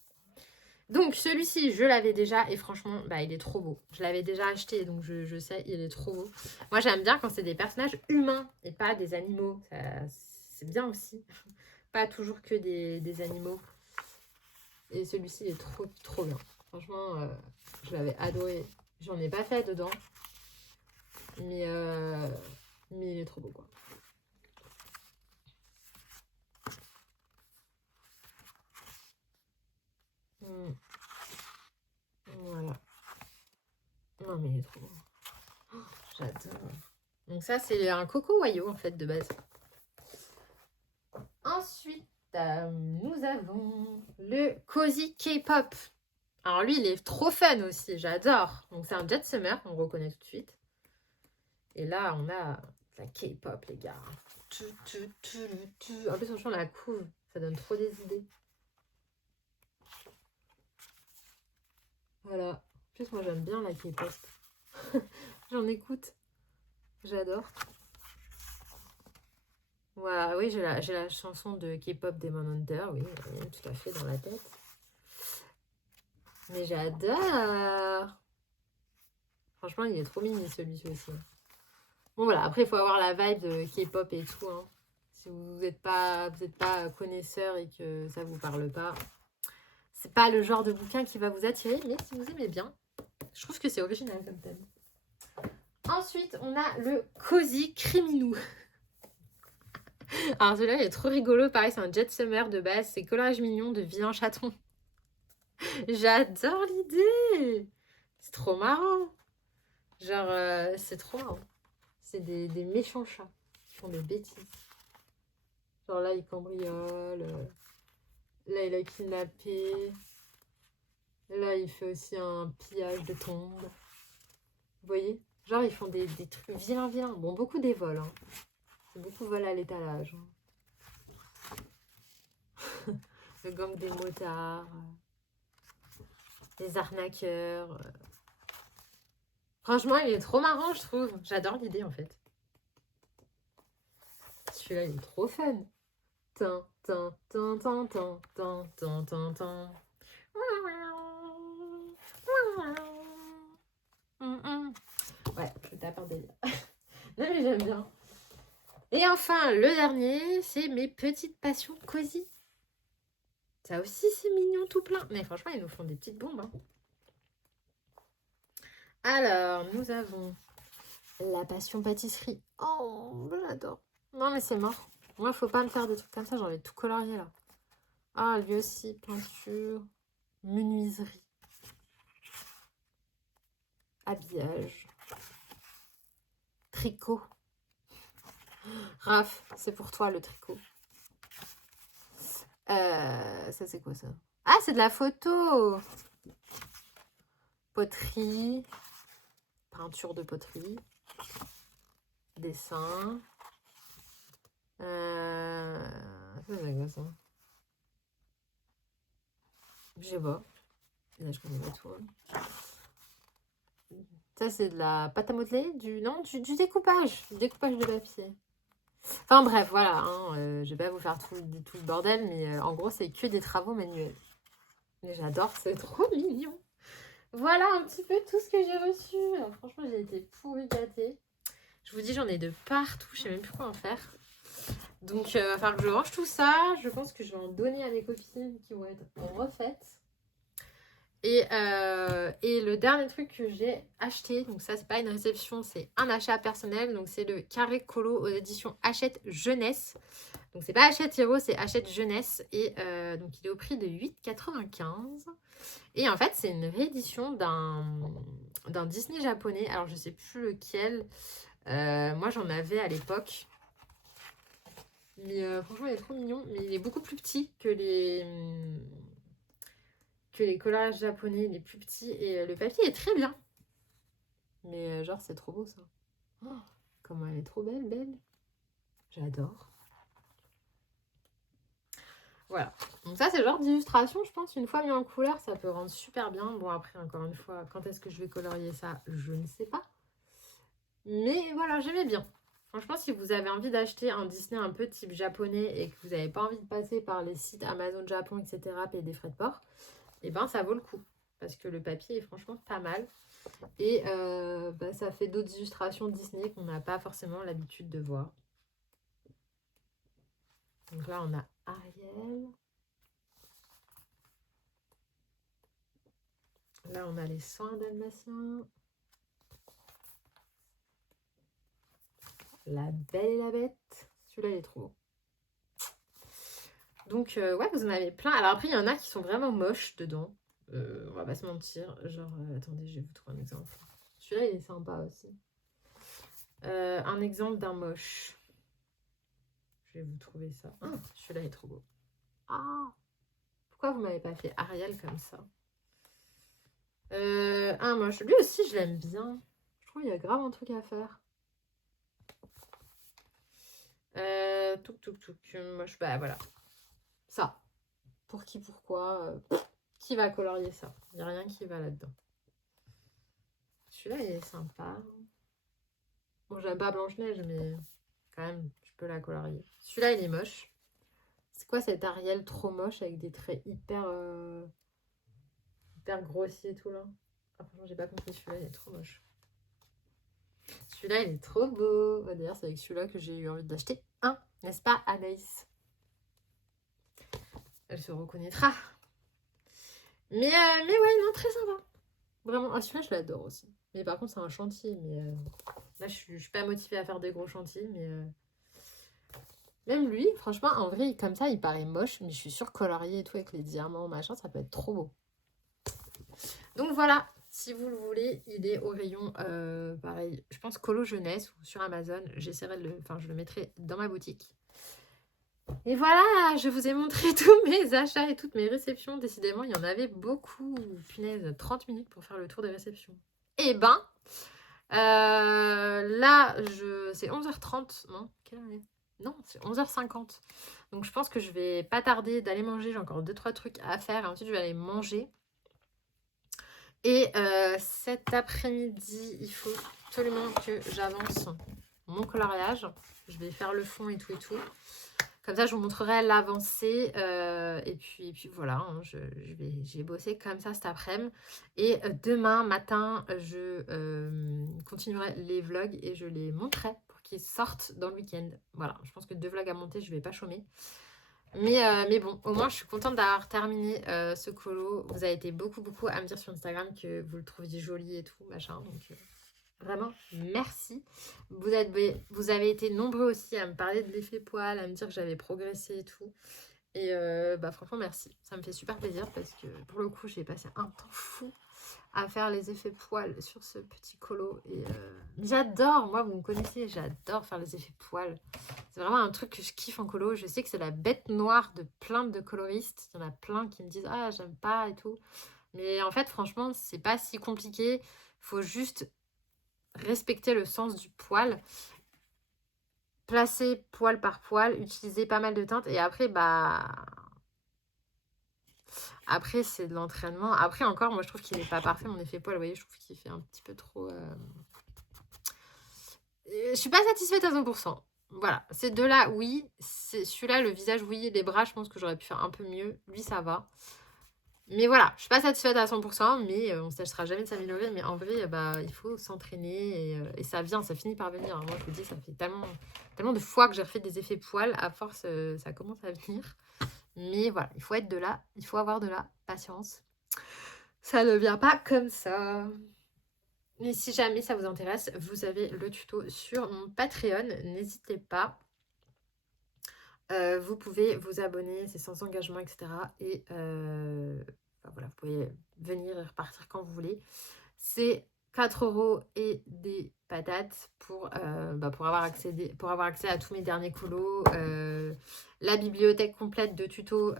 Donc, celui-ci, je l'avais déjà. Et franchement, bah, il est trop beau. Je l'avais déjà acheté, donc je sais, il est trop beau. Moi, j'aime bien quand c'est des personnages humains et pas des animaux. C'est bien aussi. Pas toujours que des animaux. Et celui-ci est trop bien. Franchement, je l'avais adoré. J'en ai pas fait dedans. Mais il est trop beau, quoi. Voilà. Non, mais il est trop beau. Oh, j'adore. Donc ça, c'est un Coco Wayo, en fait, de base. Ensuite, nous avons le Cozy K-Pop. Alors lui, il est trop fun aussi, j'adore. Donc c'est un Jet Summer, on reconnaît tout de suite. Et là, on a la K-Pop, les gars. En plus, franchement, la couve, ça donne trop des idées. Voilà. En plus, moi, j'aime bien la K-Pop. J'en écoute. J'adore. Voilà, oui, j'ai la chanson de K-Pop Demon Hunter, oui, tout à fait dans la tête. Mais j'adore. Franchement, il est trop mignon celui-ci aussi. Bon voilà, après il faut avoir la vibe de K-pop et tout. Hein. Si vous n'êtes pas connaisseur et que ça vous parle pas, c'est pas le genre de bouquin qui va vous attirer, mais si vous aimez bien, je trouve que c'est original comme thème. Ensuite, on a le Cozy Criminou. Alors celui-là, il est trop rigolo. Pareil, c'est un Jet Summer de base. C'est coloriage mignon de vilain chaton. J'adore l'idée. C'est trop marrant. Genre, c'est trop marrant. C'est des méchants chats qui font des bêtises. Genre là, il cambriole. Là, il a kidnappé. Là, il fait aussi un pillage de tombe. Vous voyez? Genre, ils font des trucs vilains. Bon, beaucoup des vols. Hein. C'est beaucoup vol à l'étalage. Hein. Le gang des motards, des arnaqueurs. Franchement, il est trop marrant, je trouve. J'adore l'idée, en fait. Celui-là, il est trop fun. Tin, tin, tin, tin, tin, tin, tin, tin, tin. Ouais, je tape un délire. Non, mais j'aime bien. Et enfin, le dernier, c'est mes petites passions cosy. Ça aussi, c'est mignon tout plein. Mais franchement, ils nous font des petites bombes. Hein. Alors, nous avons la passion pâtisserie. Oh, j'adore. Non, mais c'est mort. Moi, faut pas me faire des trucs comme ça. J'ai envie de tout colorier, là. Ah, lui aussi, peinture, menuiserie, habillage, tricot. Raph, c'est pour toi, le tricot. Ça, c'est quoi, ça? Ah, c'est de la photo. Poterie, peinture de poterie, dessin. Ça, c'est quoi, ça? Je sais pas. Là, je connais pas tout. Hein. Ça, c'est de la pâte à modeler, du découpage. Du découpage de papier. Enfin bref, voilà. Hein, je vais pas vous faire tout le bordel, mais en gros, c'est que des travaux manuels. Mais j'adore, c'est trop mignon. Voilà un petit peu tout ce que j'ai reçu. Alors, franchement, j'ai été pourri gâtée. Je vous dis, j'en ai de partout. Je sais même plus quoi en faire. Donc, il va falloir que je range tout ça. Je pense que je vais en donner à mes copines qui vont être refaites. Et le dernier truc que j'ai acheté, donc ça, c'est pas une réception, c'est un achat personnel. Donc, c'est le Carré Colo aux éditions Hachette Jeunesse. Donc, c'est pas Hachette Hero, c'est Hachette Jeunesse. Et donc, il est au prix de 8,95 €. Et en fait, c'est une réédition d'un Disney japonais. Alors, je sais plus lequel. Moi, j'en avais à l'époque. Mais franchement, il est trop mignon. Mais il est beaucoup plus petit que les coloriages japonais. Il est plus petit. Et le papier est très bien. Mais genre, c'est trop beau, ça. Oh, comment elle est trop belle, belle. J'adore. Voilà. Donc ça, c'est le genre d'illustration, je pense. Une fois mis en couleur, ça peut rendre super bien. Bon, après, encore une fois, quand est-ce que je vais colorier ça? Je ne sais pas. Mais voilà, j'aimais bien. Franchement, si vous avez envie d'acheter un Disney un peu type japonais et que vous n'avez pas envie de passer par les sites Amazon Japon, etc., payer des frais de port, et ben ça vaut le coup. Parce que le papier est franchement pas mal. Et ça fait d'autres illustrations Disney qu'on n'a pas forcément l'habitude de voir. Donc là, on a Ariel. Là, on a les 101 dalmatiens. La Belle et la Bête. Celui-là, il est trop beau. Donc, ouais, vous en avez plein. Alors après, il y en a qui sont vraiment moches dedans. On va pas se mentir. Genre, attendez, je vais vous trouver un exemple. Celui-là, il est sympa aussi. Un exemple d'un moche. Je vais vous trouver ça. Ah, celui-là est trop beau. Ah, pourquoi vous m'avez pas fait Ariel comme ça? Un moche. Lui aussi, je l'aime bien. Je trouve qu'il y a grave un truc à faire. Touk. Moche. Bah voilà. Ça. Pour qui, pourquoi qui va colorier ça? Il n'y a rien qui va là-dedans. Celui-là, il est sympa. Bon, j'aime pas Blanche-Neige, mais quand même, je peux la colorier. Celui-là, il est moche. C'est quoi cet Ariel trop moche avec des traits hyper grossiers et tout là? Ah, franchement, j'ai pas compris. Celui-là, il est trop moche. Celui-là, il est trop beau. D'ailleurs, c'est avec celui-là que j'ai eu envie d'acheter un, n'est-ce pas, Anaïs? Elle se reconnaîtra. Mais ouais, non, très sympa. Vraiment, ah, celui-là, je l'adore aussi. Mais par contre, c'est un chantier. Mais là, je suis pas motivée à faire des gros chantiers. Mais même lui, franchement, en vrai, comme ça, il paraît moche. Mais je suis sûre colorié et tout avec les diamants, machin, ça peut être trop beau. Donc voilà, si vous le voulez, il est au rayon, pareil, je pense Colo Jeunesse ou sur Amazon. J'essaierai je le mettrai dans ma boutique. Et voilà, je vous ai montré tous mes achats et toutes mes réceptions. Décidément, il y en avait beaucoup. Punaise, 30 minutes pour faire le tour des réceptions. Eh ben, là, c'est 11h30. Non, quelle heure est Non, c'est 11h50. Donc je pense que je vais pas tarder d'aller manger. J'ai encore 2-3 trucs à faire. Et ensuite, je vais aller manger. Et cet après-midi, il faut absolument que j'avance mon coloriage. Je vais faire le fond et tout et tout. Comme ça, je vous montrerai l'avancée. Et puis voilà, hein, j'ai bossé comme ça cet après-midi. Et demain matin, je continuerai les vlogs et je les montrerai pour qu'ils sortent dans le week-end. Voilà, je pense que 2 vlogs à monter, je ne vais pas chômer. Mais bon, au moins, je suis contente d'avoir terminé ce colo. Vous avez été beaucoup à me dire sur Instagram que vous le trouviez joli et tout, machin. Donc, vraiment, merci. Vous avez été nombreux aussi à me parler de l'effet poil, à me dire que j'avais progressé et tout. Et franchement, merci. Ça me fait super plaisir parce que pour le coup, j'ai passé un temps fou à faire les effets poils sur ce petit colo. Et j'adore, moi, vous me connaissez, j'adore faire les effets poils. C'est vraiment un truc que je kiffe en colo. Je sais que c'est la bête noire de plein de coloristes. Il y en a plein qui me disent « Ah, j'aime pas et tout ». Mais en fait, franchement, c'est pas si compliqué. Faut juste respecter le sens du poil, placer poil par poil, utiliser pas mal de teintes et après après c'est de l'entraînement. Après encore, moi je trouve qu'il n'est pas parfait mon effet poil, vous voyez, je trouve qu'il fait un petit peu trop je suis pas satisfaite à 100%. Voilà, ces deux-là, oui. Celui-là, le visage, oui. Les bras, je pense que j'aurais pu faire un peu mieux. Lui, ça va. Mais voilà, je suis pas satisfaite à 100%, mais on ne cessera jamais de s'améliorer. Mais en vrai, il faut s'entraîner et ça vient, ça finit par venir. Moi, je vous dis, ça fait tellement de fois que j'ai refait des effets poils. À force, ça commence à venir. Mais voilà, il faut être de là, il faut avoir de la patience. Ça ne vient pas comme ça. Mais si jamais ça vous intéresse, vous avez le tuto sur mon Patreon. N'hésitez pas. Vous pouvez vous abonner, c'est sans engagement, etc. Et voilà, vous pouvez venir et repartir quand vous voulez. C'est 4 € et des patates pour avoir accès à tous mes derniers colos. La bibliothèque complète de tutos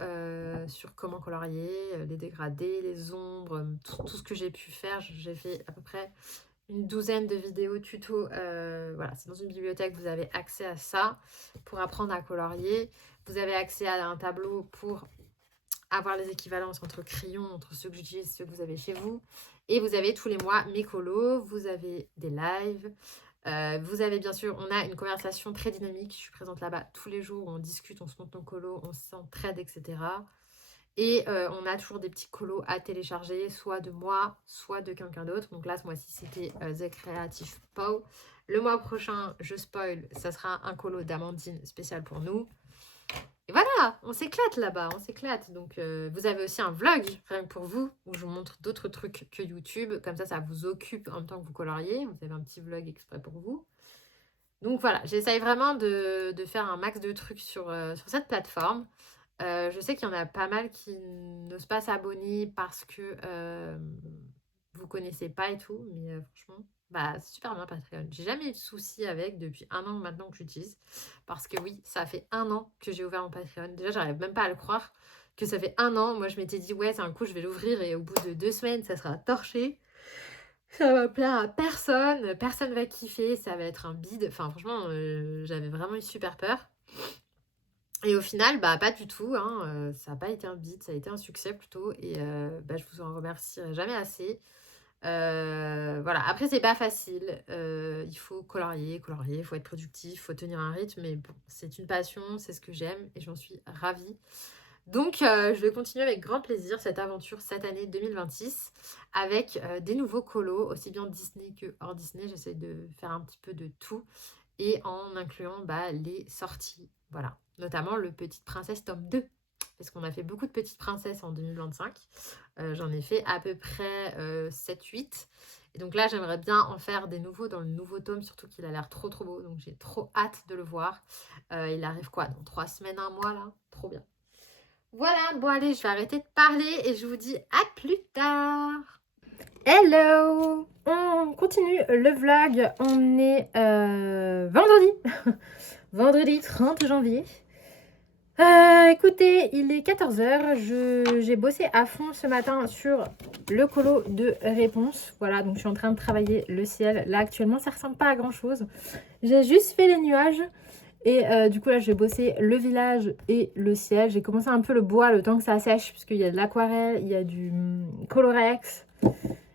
sur comment colorier, les dégradés, les ombres, tout ce que j'ai pu faire. J'ai fait à peu près une douzaine de vidéos tutos. Voilà, c'est dans une bibliothèque, vous avez accès à ça pour apprendre à colorier. Vous avez accès à un tableau pour avoir les équivalences entre crayons, entre ceux que j'utilise et ceux que vous avez chez vous. Et vous avez tous les mois mes colos, vous avez des lives. Vous avez bien sûr, on a une conversation très dynamique. Je suis présente là-bas tous les jours, on discute, on se montre nos colos, on s'entraide, etc. Et on a toujours des petits colos à télécharger, soit de moi, soit de quelqu'un d'autre. Donc là, ce mois-ci, c'était The Creative Pow. Le mois prochain, je spoil, ça sera un colo d'Amandine spécial pour nous. Et voilà, on s'éclate là-bas, on s'éclate. Donc, vous avez aussi un vlog, rien que pour vous, où je vous montre d'autres trucs que YouTube. Comme ça vous occupe en même temps que vous coloriez. Vous avez un petit vlog exprès pour vous. Donc voilà, j'essaye vraiment de faire un max de trucs sur cette plateforme. Je sais qu'il y en a pas mal qui n'osent pas s'abonner parce que vous connaissez pas et tout. Mais franchement, c'est super bien Patreon. J'ai jamais eu de soucis avec depuis 1 an maintenant que j'utilise. Parce que oui, ça fait 1 an que j'ai ouvert mon Patreon. Déjà, j'arrive même pas à le croire que ça fait 1 an. Moi, je m'étais dit, ouais, c'est un coup, je vais l'ouvrir et au bout de 2 semaines, ça sera torché. Ça va plaire à personne. Personne va kiffer. Ça va être un bide. Enfin, franchement, j'avais vraiment eu super peur. Et au final, pas du tout, hein, ça n'a pas été un bide, ça a été un succès plutôt. Et je vous en remercierai jamais assez. Voilà, après, c'est pas facile. Il faut colorier, il faut être productif, il faut tenir un rythme. Mais bon, c'est une passion, c'est ce que j'aime et j'en suis ravie. Donc, je vais continuer avec grand plaisir cette aventure cette année 2026 avec des nouveaux colos, aussi bien Disney que hors Disney. J'essaie de faire un petit peu de tout et en incluant les sorties. Voilà, notamment le Petite Princesse tome 2, parce qu'on a fait beaucoup de Petites Princesses en 2025. J'en ai fait à peu près 7-8. Et donc là, j'aimerais bien en faire des nouveaux dans le nouveau tome, surtout qu'il a l'air trop beau. Donc j'ai trop hâte de le voir. Il arrive quoi, dans 3 semaines, 1 mois là? Trop bien. Voilà, bon allez, je vais arrêter de parler et je vous dis à plus tard. Hello! On continue le vlog, on est vendredi, vendredi 30 janvier. Écoutez, il est 14h, j'ai bossé à fond ce matin sur le colo de réponse. Voilà, donc je suis en train de travailler le ciel. Là actuellement, ça ressemble pas à grand chose. J'ai juste fait les nuages Et du coup là je vais bosser le village et le ciel. J'ai commencé un peu le bois le temps que ça sèche, puisqu'il y a de l'aquarelle, il y a du Colorex.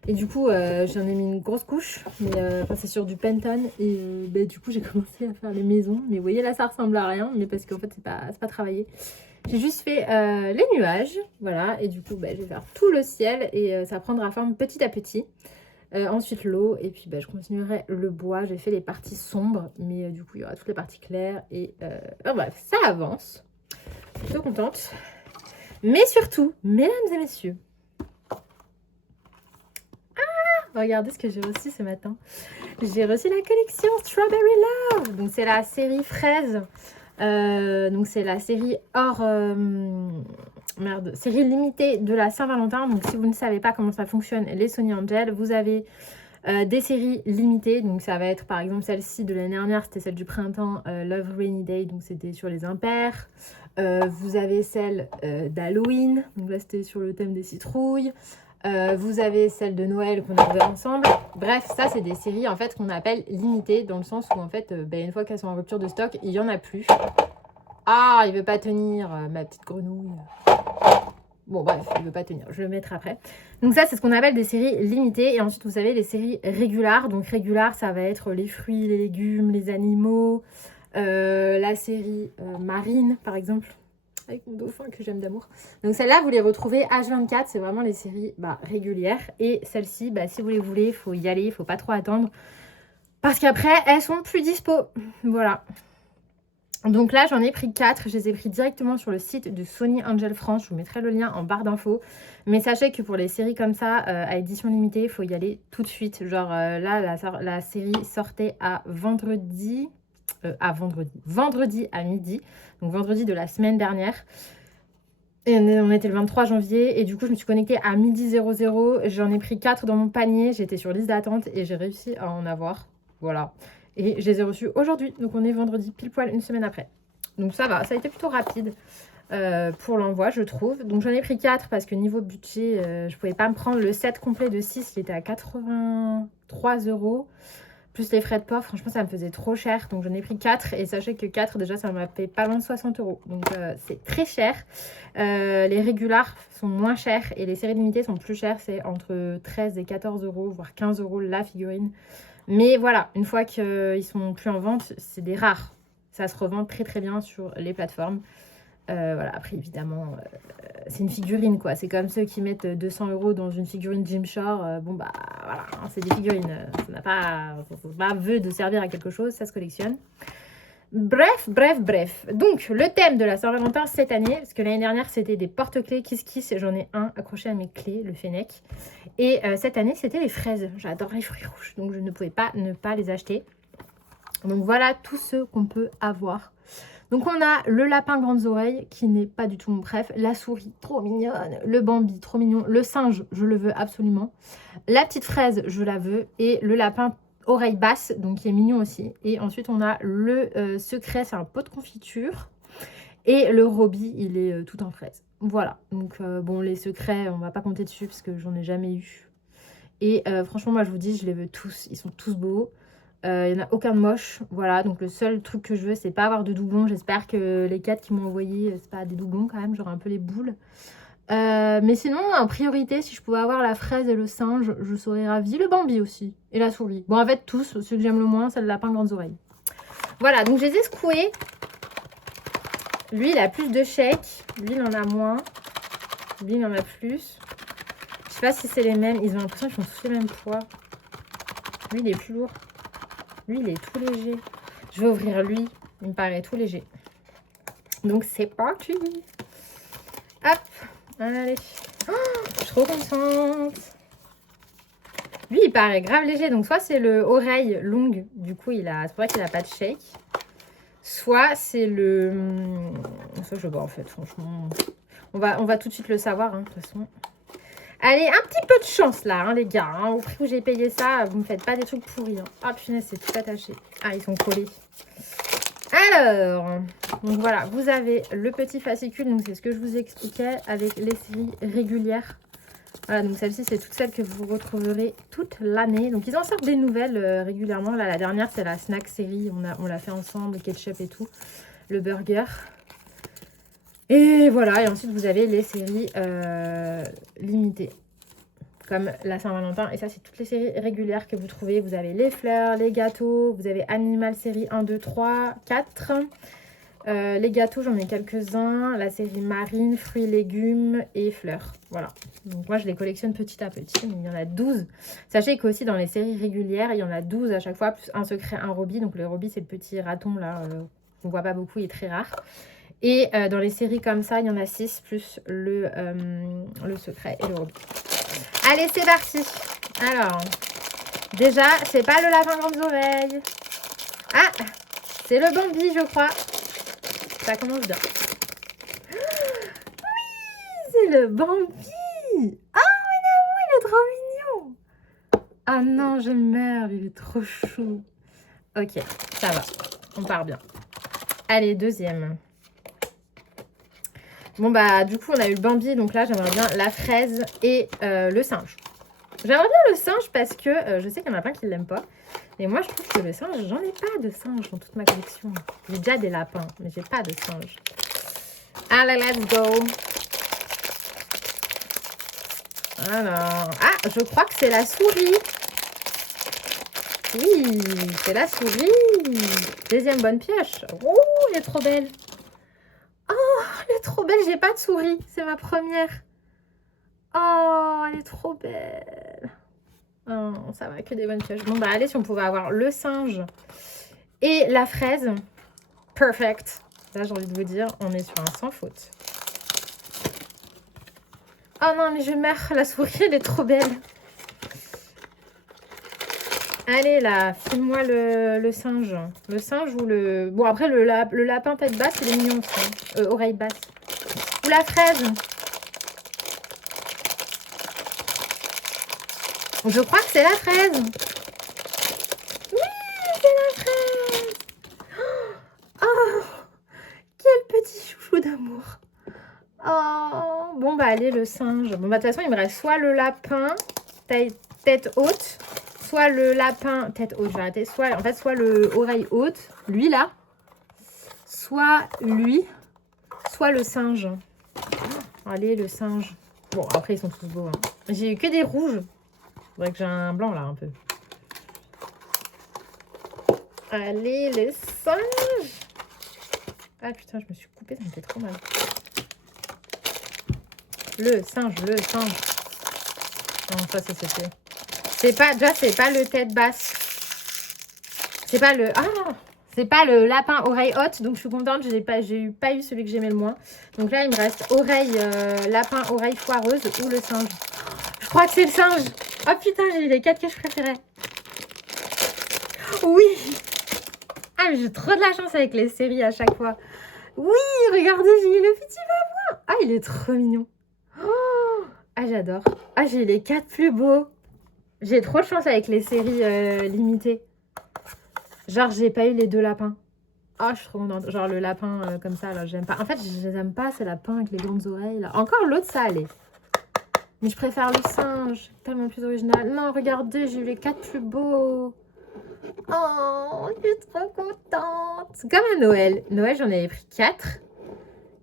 Et du coup j'en ai mis une grosse couche, mais c'est sur du Pantone. Et du coup j'ai commencé à faire les maisons. Mais vous voyez là ça ressemble à rien, mais parce qu'en fait c'est pas travaillé. J'ai juste fait les nuages, voilà. Et du coup je vais faire tout le ciel et ça prendra forme petit à petit. Ensuite l'eau, et puis je continuerai le bois. J'ai fait les parties sombres, mais du coup il y aura toutes les parties claires. Et bref, ça avance. Je suis plutôt contente. Mais surtout, mesdames et messieurs, regardez ce que j'ai reçu ce matin. J'ai reçu la collection Strawberry Love. Donc c'est la série fraise. Donc c'est la série série limitée de la Saint-Valentin. Donc si vous ne savez pas comment ça fonctionne, les Sony Angel, vous avez des séries limitées. Donc ça va être par exemple celle-ci de l'année dernière, c'était celle du printemps, Love Rainy Day, donc c'était sur les impairs. Vous avez celle d'Halloween, donc là c'était sur le thème des citrouilles. Vous avez celle de Noël qu'on a ouvert ensemble. Bref, ça c'est des séries en fait qu'on appelle limitées, dans le sens où en fait une fois qu'elles sont en rupture de stock, il n'y en a plus. Ah, il veut pas tenir, ma petite grenouille. Bon bref, il veut pas tenir, je le mettrai après. Donc ça c'est ce qu'on appelle des séries limitées. Et ensuite vous avez les séries régulares. Donc régulares, ça va être les fruits, les légumes, les animaux. La série marine par exemple, avec mon dauphin que j'aime d'amour. Donc celle-là, vous les retrouvez H24, c'est vraiment les séries régulières. Et celle-ci, si vous les voulez, il faut y aller, il faut pas trop attendre. Parce qu'après, elles sont plus dispo. Voilà. Donc là, j'en ai pris 4. Je les ai pris directement sur le site de Sony Angel France. Je vous mettrai le lien en barre d'infos. Mais sachez que pour les séries comme ça, à édition limitée, il faut y aller tout de suite. Genre là, la série sortait à vendredi. Vendredi à midi. Donc vendredi de la semaine dernière. Et on était le 23 janvier. Et du coup, je me suis connectée à midi 00. J'en ai pris 4 dans mon panier. J'étais sur liste d'attente et j'ai réussi à en avoir. Voilà. Et je les ai reçus aujourd'hui. Donc on est vendredi, pile poil une semaine après. Donc ça va. Ça a été plutôt rapide pour l'envoi, je trouve. Donc j'en ai pris 4 parce que niveau budget, je pouvais pas me prendre le set complet de 6. Il était à 83 €. Plus les frais de port, franchement, ça me faisait trop cher. Donc, j'en ai pris 4. Et sachez que 4, déjà, ça m'a fait pas loin de 60 €. Donc, c'est très cher. Les régulars sont moins chers. Et les séries limitées sont plus chères. C'est entre 13 et 14 €, voire 15 € la figurine. Mais voilà, une fois qu'ils sont plus en vente, c'est des rares. Ça se revend très très bien sur les plateformes. Voilà, après, évidemment, c'est une figurine, quoi. C'est comme ceux qui mettent 200 € dans une figurine Gymshark. Bon, voilà, hein, c'est des figurines. Ça n'a pas vœu de servir à quelque chose, ça se collectionne. Bref. Donc, le thème de la Saint-Valentin cette année, parce que l'année dernière, c'était des porte-clés Kiss Kiss. J'en ai un accroché à mes clés, le Fennec. Et cette année, c'était les fraises. J'adore les fruits rouges, donc je ne pouvais pas ne pas les acheter. Donc, voilà tout ce qu'on peut avoir. Donc on a le lapin grandes oreilles qui n'est pas du tout mon préf, la souris trop mignonne, le Bambi trop mignon, le singe je le veux absolument, la petite fraise je la veux et le lapin oreille basse donc qui est mignon aussi. Et ensuite on a le secret, c'est un pot de confiture et le Roby il est tout en fraise. Voilà, donc bon les secrets on va pas compter dessus parce que j'en ai jamais eu. Et franchement moi je vous dis je les veux tous, ils sont tous beaux. Il n'y en a aucun de moche. Voilà, donc le seul truc que je veux, c'est pas avoir de doublons. J'espère que les 4 qui m'ont envoyé, c'est pas des doublons quand même, genre un peu les boules. Mais sinon, en priorité, si je pouvais avoir la fraise et le singe, je serais ravie. Le Bambi aussi, et la souris. Bon, en fait, tous, ceux que j'aime le moins, c'est le lapin grandes oreilles. Voilà, donc je les ai secoués. Lui, il a plus de shakes. Lui, il en a moins. Lui, il en a plus. Je sais pas si c'est les mêmes. Ils ont l'impression qu'ils font tous les mêmes poids. Lui, il est plus lourd. Lui, il est tout léger. Je vais ouvrir lui. Il me paraît tout léger. Donc, c'est parti. Hop. Allez. Oh, je suis trop contente. Lui, il paraît grave léger. Donc, soit c'est le oreille longue. Du coup, c'est pour ça qu'il n'a pas de shake. Soit c'est le... Ça, je sais pas, en fait. Franchement, on va tout de suite le savoir, hein, de toute façon. Allez, un petit peu de chance là, hein, les gars. Hein. Au prix où j'ai payé ça, vous me faites pas des trucs pourris. Hein. Ah, punaise, c'est tout attaché. Ah, ils sont collés. Alors, donc voilà, vous avez le petit fascicule. Donc, c'est ce que je vous expliquais avec les séries régulières. Voilà, donc celle-ci, c'est toutes celles que vous retrouverez toute l'année. Donc ils en sortent des nouvelles régulièrement. Là, la dernière, c'est la snack série. On l'a fait ensemble, le ketchup et tout. Le burger. Et voilà, et ensuite vous avez les séries limitées. Comme la Saint-Valentin. Et ça, c'est toutes les séries régulières que vous trouvez. Vous avez les fleurs, les gâteaux. Vous avez Animal série 1, 2, 3, 4. Les gâteaux, j'en ai quelques-uns. La série marine, fruits, légumes et fleurs. Voilà. Donc moi, je les collectionne petit à petit. Mais il y en a 12. Sachez qu'aussi, dans les séries régulières, il y en a 12 à chaque fois. Plus un secret, un Roby. Donc le Roby, c'est le petit raton là. On voit pas beaucoup, il est très rare. Et dans les séries comme ça, il y en a 6 plus le secret et le Roby. Allez, c'est parti. Alors, déjà, c'est pas le lapin grandes oreilles. Ah, c'est le Bambi, je crois. Ça commence bien. Oui, c'est le Bambi. Ah, il est trop mignon. Ah non, je meurs, il est trop chou. Ok, ça va. On part bien. Allez, deuxième. Bon, bah, du coup, on a eu le Bambi. Donc là, j'aimerais bien la fraise et le singe. J'aimerais bien le singe parce que je sais qu'il y en a plein qui ne l'aiment pas. Et moi, je trouve que le singe, j'en ai pas de singe dans toute ma collection. J'ai déjà des lapins, mais j'ai pas de singe. Allez, let's go. Alors, ah, je crois que c'est la souris. Oui, c'est la souris. Deuxième bonne pioche. Oh, elle est trop belle. Oh, elle est trop belle. J'ai pas de souris. C'est ma première. Oh, elle est trop belle. Oh, ça va, que des bonnes pioches. Bon, bah, allez, si on pouvait avoir le singe et la fraise. Perfect. Là, j'ai envie de vous dire, on est sur un sans faute. Oh non, mais je meurs. La souris, elle est trop belle. Allez, là, file-moi le singe. Le singe ou le... Bon, après, le lapin tête basse, il est mignon aussi. Oreille basse. Ou la fraise. Je crois que c'est la fraise. Oui, c'est la fraise. Oh, quel petit chouchou d'amour. Oh, bon, bah, allez, le singe. Bon, bah, de toute façon, il me reste soit le lapin, tête haute, soit le lapin, tête haute, je vais arrêter, soit, en fait, soit le oreille haute, lui, là, soit lui, soit le singe. Oh, allez, le singe. Bon, après, ils sont tous beaux. Hein. J'ai eu que des rouges. Faudrait que j'ai un blanc, là, un peu. Allez, le singe. Ah, putain, je me suis coupée, ça me fait trop mal. Le singe, le singe. Non, ça, c'est fait. C'est pas, déjà, c'est pas le tête basse. C'est pas le... Ah, c'est pas le lapin oreille haute. Donc, je suis contente, j'ai pas eu celui que j'aimais le moins. Donc là, il me reste oreille, lapin, oreille foireuse ou le singe. Je crois que c'est le singe. Oh putain, j'ai eu les 4 que je préférais. Oui. Ah, mais j'ai trop de la chance avec les séries à chaque fois. Oui, regardez, j'ai eu le petit babouin. Ah, il est trop mignon. Oh, ah, j'adore. Ah, j'ai eu les 4 plus beaux. J'ai trop de chance avec les séries limitées. Genre, j'ai pas eu les 2 lapins. Oh, je suis trop contente. Genre, le lapin comme ça, là, j'aime pas. En fait, je les aime pas, ces lapins avec les grandes oreilles. Là. Encore l'autre, ça allait. Mais je préfère le singe. Tellement plus original. Non, regardez, j'ai eu les 4 plus beaux. Oh, je suis trop contente. C'est comme à Noël. Noël, j'en avais pris 4.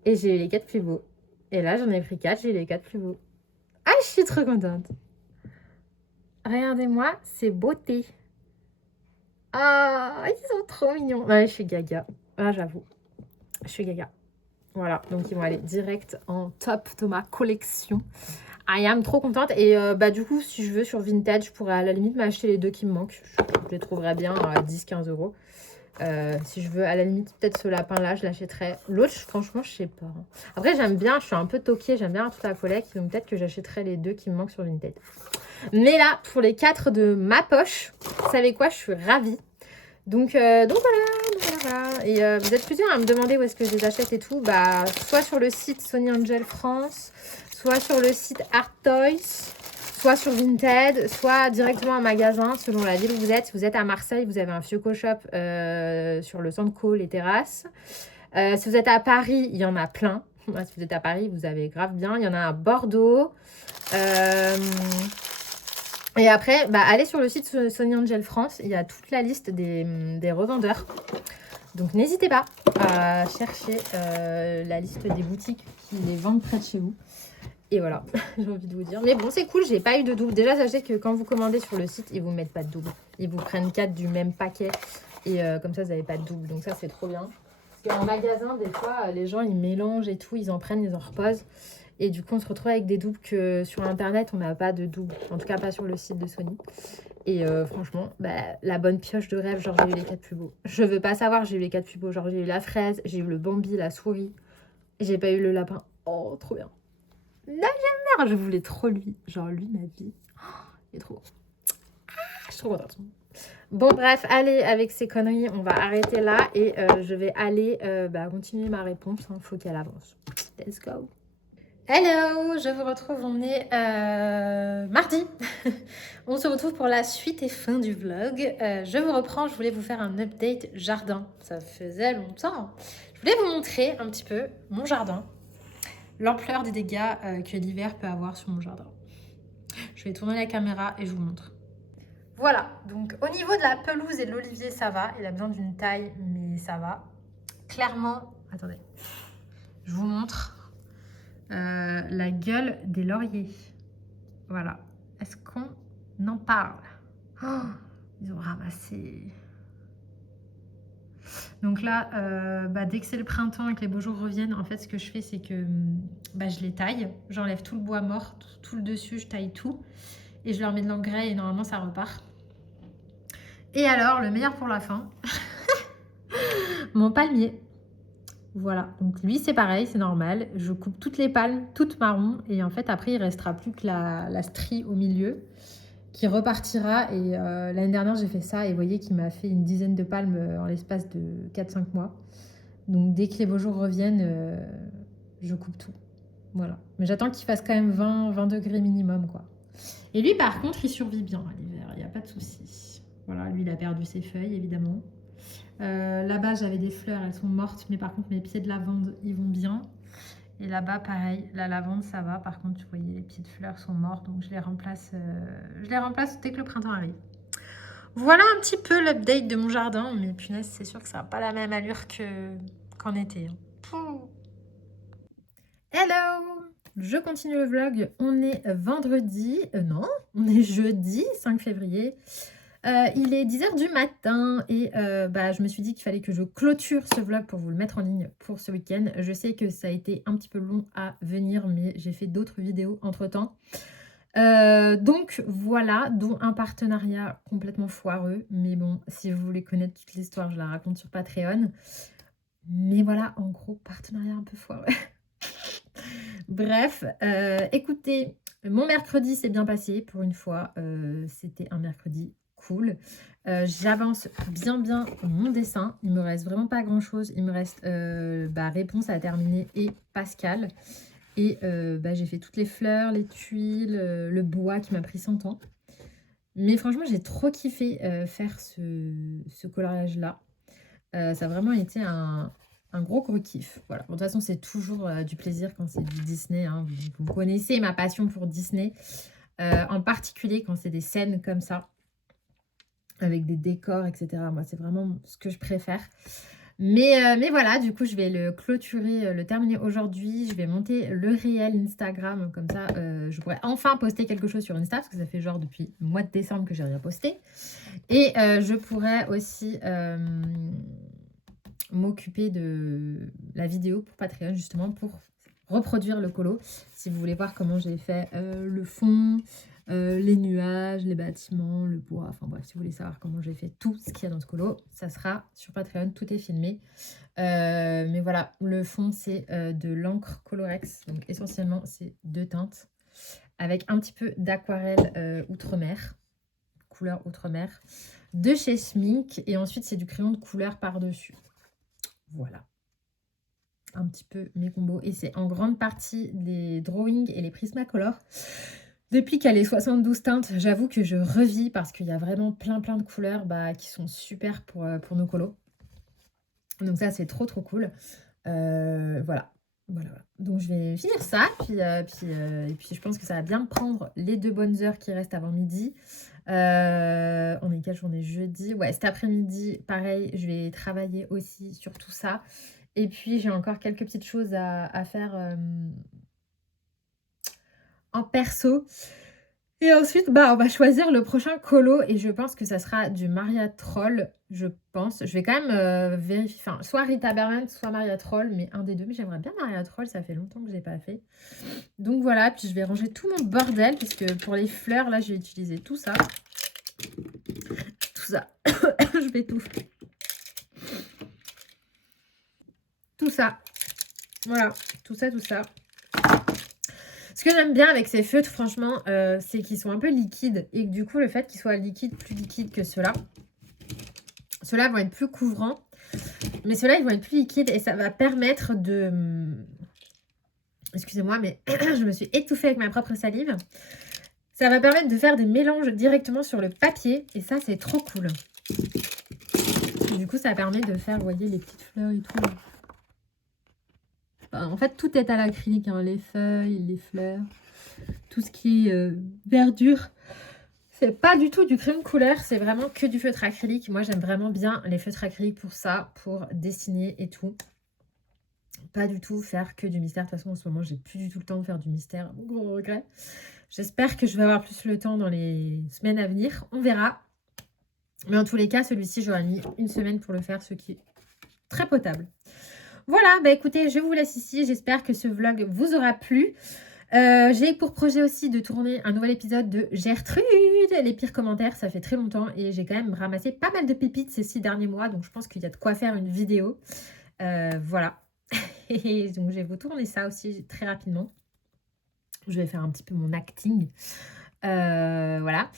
Et j'ai eu les 4 plus beaux. Et là, j'en ai pris 4. J'ai eu les 4 plus beaux. Ah, je suis trop contente. Regardez-moi, c'est beauté. Ah, ils sont trop mignons. Ouais, je suis gaga. Ah, j'avoue. Je suis gaga. Voilà, donc ils vont aller direct en top de ma collection. I am trop contente. Et bah du coup, si je veux sur Vinted, je pourrais à la limite m'acheter les 2 qui me manquent. Je les trouverais bien à 10-15 euros. Si je veux à la limite peut-être ce lapin-là, je l'achèterais. L'autre, franchement, je sais pas. Après, j'aime bien, je suis un peu toquée, j'aime bien toute la collecte. Donc peut-être que j'achèterais les 2 qui me manquent sur Vinted. Mais là, pour les 4 de ma poche, vous savez quoi, je suis ravie. Donc voilà. Et vous êtes plusieurs à me demander où est-ce que je les achète et tout. Bah, soit sur le site Sony Angel France, soit sur le site Art Toys, soit sur Vinted, soit directement en magasin, selon la ville où vous êtes. Si vous êtes à Marseille, vous avez un Fioco Shop sur le centre Co, les terrasses. Si vous êtes à Paris, il y en a plein. Moi, si vous êtes à Paris, vous avez grave bien. Il y en a à Bordeaux. Et après, allez sur le site Sony Angel France. Il y a toute la liste des revendeurs. Donc, n'hésitez pas à chercher la liste des boutiques qui les vendent près de chez vous. Et voilà, j'ai envie de vous dire. Mais bon, c'est cool, j'ai pas eu de double. Déjà, sachez que quand vous commandez sur le site, ils vous mettent pas de double. Ils vous prennent 4 du même paquet. Et comme ça, vous n'avez pas de double. Donc ça, c'est trop bien. Parce qu'en magasin, des fois, les gens, ils mélangent et tout. Ils en prennent, ils en reposent. Et du coup, on se retrouve avec des doubles que sur Internet, on n'a pas de double. En tout cas, pas sur le site de Sony. Et franchement, la bonne pioche de rêve, genre j'ai eu les 4 plus beaux. Je veux pas savoir, j'ai eu les 4 plus beaux. Genre j'ai eu la fraise, j'ai eu le Bambi, la souris. Et j'ai pas eu le lapin. Oh, trop bien. La je voulais trop lui. Genre lui, ma vie. Oh, il est trop beau. Je suis trop contente. Bon, bref, allez, avec ces conneries, on va arrêter là. Et je vais aller continuer ma réponse. Il faut qu'elle avance. Let's go. Hello, je vous retrouve, on est mardi. On se retrouve pour la suite et fin du vlog. Je vous reprends, je voulais vous faire un update jardin. Ça faisait longtemps. Je voulais vous montrer un petit peu mon jardin. L'ampleur des dégâts que l'hiver peut avoir sur mon jardin. Je vais tourner la caméra et je vous montre. Voilà, donc au niveau de la pelouse et de l'olivier, ça va. Il a besoin d'une taille, mais ça va. Clairement, attendez, je vous montre. La gueule des lauriers. Voilà. Est-ce qu'on en parle? Oh, ils ont ramassé. Donc là, dès que c'est le printemps et que les beaux jours reviennent, en fait, ce que je fais, c'est que je les taille. J'enlève tout le bois mort, tout le dessus, je taille tout. Et je leur mets de l'engrais et normalement, ça repart. Et alors, le meilleur pour la fin, mon palmier. Voilà, donc lui c'est pareil, c'est normal. Je coupe toutes les palmes, toutes marron. Et en fait, après, il restera plus que la strie au milieu qui repartira. Et l'année dernière, j'ai fait ça. Et vous voyez qu'il m'a fait une dizaine de palmes en l'espace de 4-5 mois. Donc, dès que les beaux jours reviennent, je coupe tout. Voilà. Mais j'attends qu'il fasse quand même 20 degrés minimum, quoi. Et lui, par contre, il survit bien à l'hiver. Il n'y a pas de souci. Voilà, lui, il a perdu ses feuilles, évidemment. Là-bas, j'avais des fleurs, elles sont mortes, mais par contre, mes pieds de lavande, ils vont bien. Et là-bas, pareil, la lavande, ça va. Par contre, vous voyez, les petites fleurs sont mortes, donc je les remplace dès que le printemps arrive. Voilà un petit peu l'update de mon jardin, mais punaise, c'est sûr que ça n'a pas la même allure qu'en été. Hello! Je continue le vlog. On est vendredi, non, on est jeudi 5 février. Il est 10 h du matin et je me suis dit qu'il fallait que je clôture ce vlog pour vous le mettre en ligne pour ce week-end. Je sais que ça a été un petit peu long à venir, mais j'ai fait d'autres vidéos entre-temps. Donc voilà, dont un partenariat complètement foireux. Mais bon, si vous voulez connaître toute l'histoire, je la raconte sur Patreon. Mais voilà, en gros, partenariat un peu foireux. Bref, écoutez, mon mercredi s'est bien passé pour une fois. C'était un mercredi cool. J'avance bien mon dessin. Il me reste vraiment pas grand chose. Il me reste réponse à terminer et Pascal. Et j'ai fait toutes les fleurs, les tuiles, le bois qui m'a pris 100 ans. Mais franchement, j'ai trop kiffé faire ce coloriage-là. Ça a vraiment été un gros kiff. Voilà. Bon, de toute façon, c'est toujours du plaisir quand c'est du Disney. Hein. Vous connaissez ma passion pour Disney. En particulier quand c'est des scènes comme ça, avec des décors, etc. Moi, c'est vraiment ce que je préfère. Mais voilà, du coup, je vais le clôturer, le terminer aujourd'hui. Je vais monter le réel Instagram. Comme ça, je pourrais enfin poster quelque chose sur Insta. Parce que ça fait genre depuis le mois de décembre que j'ai rien posté. Et je pourrais aussi m'occuper de la vidéo pour Patreon, justement, pour reproduire le colo. Si vous voulez voir comment j'ai fait le fond, les nuages, les bâtiments, le bois, enfin bref, si vous voulez savoir comment j'ai fait tout ce qu'il y a dans ce colo, ça sera sur Patreon, tout est filmé. Mais voilà, le fond, c'est de l'encre Colorex, donc essentiellement, c'est 2 teintes, avec un petit peu d'aquarelle outre-mer, couleur outre-mer, de chez Schmink, et ensuite, c'est du crayon de couleur par-dessus. Voilà. Un petit peu mes combos. Et c'est en grande partie les drawings et les Prismacolor. Depuis qu'elle est 72 teintes, j'avoue que je revis parce qu'il y a vraiment plein de couleurs qui sont super pour nos colos. Donc ça, c'est trop cool. Voilà. Voilà, donc je vais finir ça, et puis je pense que ça va bien me prendre les 2 bonnes heures qui restent avant midi. On est quelle journée? Jeudi. Ouais, cet après-midi, pareil, je vais travailler aussi sur tout ça. Et puis j'ai encore quelques petites choses à faire, en perso. Et ensuite, bah, on va choisir le prochain colo et je pense que ça sera du Maria Troll, je pense. Je vais quand même, vérifier, enfin, soit Rita Berman, soit Maria Troll, mais un des 2. Mais j'aimerais bien Maria Troll, ça fait longtemps que je l'ai pas fait. Donc voilà, puis je vais ranger tout mon bordel puisque pour les fleurs, là, je vais utiliser tout ça. Tout ça. Je m'étouffe. Tout ça. Voilà, tout ça, tout ça. Ce que j'aime bien avec ces feutres, franchement, c'est qu'ils sont un peu liquides. Et que du coup, le fait qu'ils soient liquides, plus liquides que ceux-là, ceux-là vont être plus couvrants. Mais ceux-là, ils vont être plus liquides et ça va permettre de... Excusez-moi, mais je me suis étouffée avec ma propre salive. Ça va permettre de faire des mélanges directement sur le papier. Et ça, c'est trop cool. Et du coup, ça permet de faire, vous voyez, les petites fleurs et tout. Enfin, en fait, tout est à l'acrylique, hein, les feuilles, les fleurs, tout ce qui est verdure. C'est pas du tout du crème couleur, c'est vraiment que du feutre acrylique. Moi, j'aime vraiment bien les feutres acryliques pour ça, pour dessiner et tout. Pas du tout faire que du mystère. De toute façon, en ce moment, j'ai plus du tout le temps de faire du mystère. Gros regret. J'espère que je vais avoir plus le temps dans les semaines à venir. On verra. Mais en tous les cas, celui-ci, j'aurais mis une semaine pour le faire, ce qui est très potable. Voilà, bah écoutez, je vous laisse ici. J'espère que ce vlog vous aura plu. J'ai pour projet aussi de tourner un nouvel épisode de Gertrude, les pires commentaires, ça fait très longtemps et j'ai quand même ramassé pas mal de pépites ces 6 derniers mois, donc je pense qu'il y a de quoi faire une vidéo. Voilà. Et donc je vais vous tourner ça aussi très rapidement. Je vais faire un petit peu mon acting. Voilà.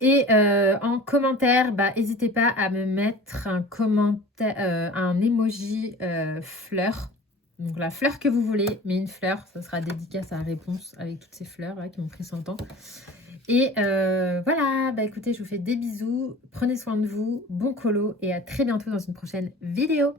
Et en commentaire, bah, n'hésitez pas à me mettre un commentaire, un emoji fleur. Donc la fleur que vous voulez, mais une fleur, ça sera dédicace à la réponse avec toutes ces fleurs là, qui m'ont pris 100 ans. Et voilà, bah écoutez, je vous fais des bisous, prenez soin de vous, bon colo et à très bientôt dans une prochaine vidéo.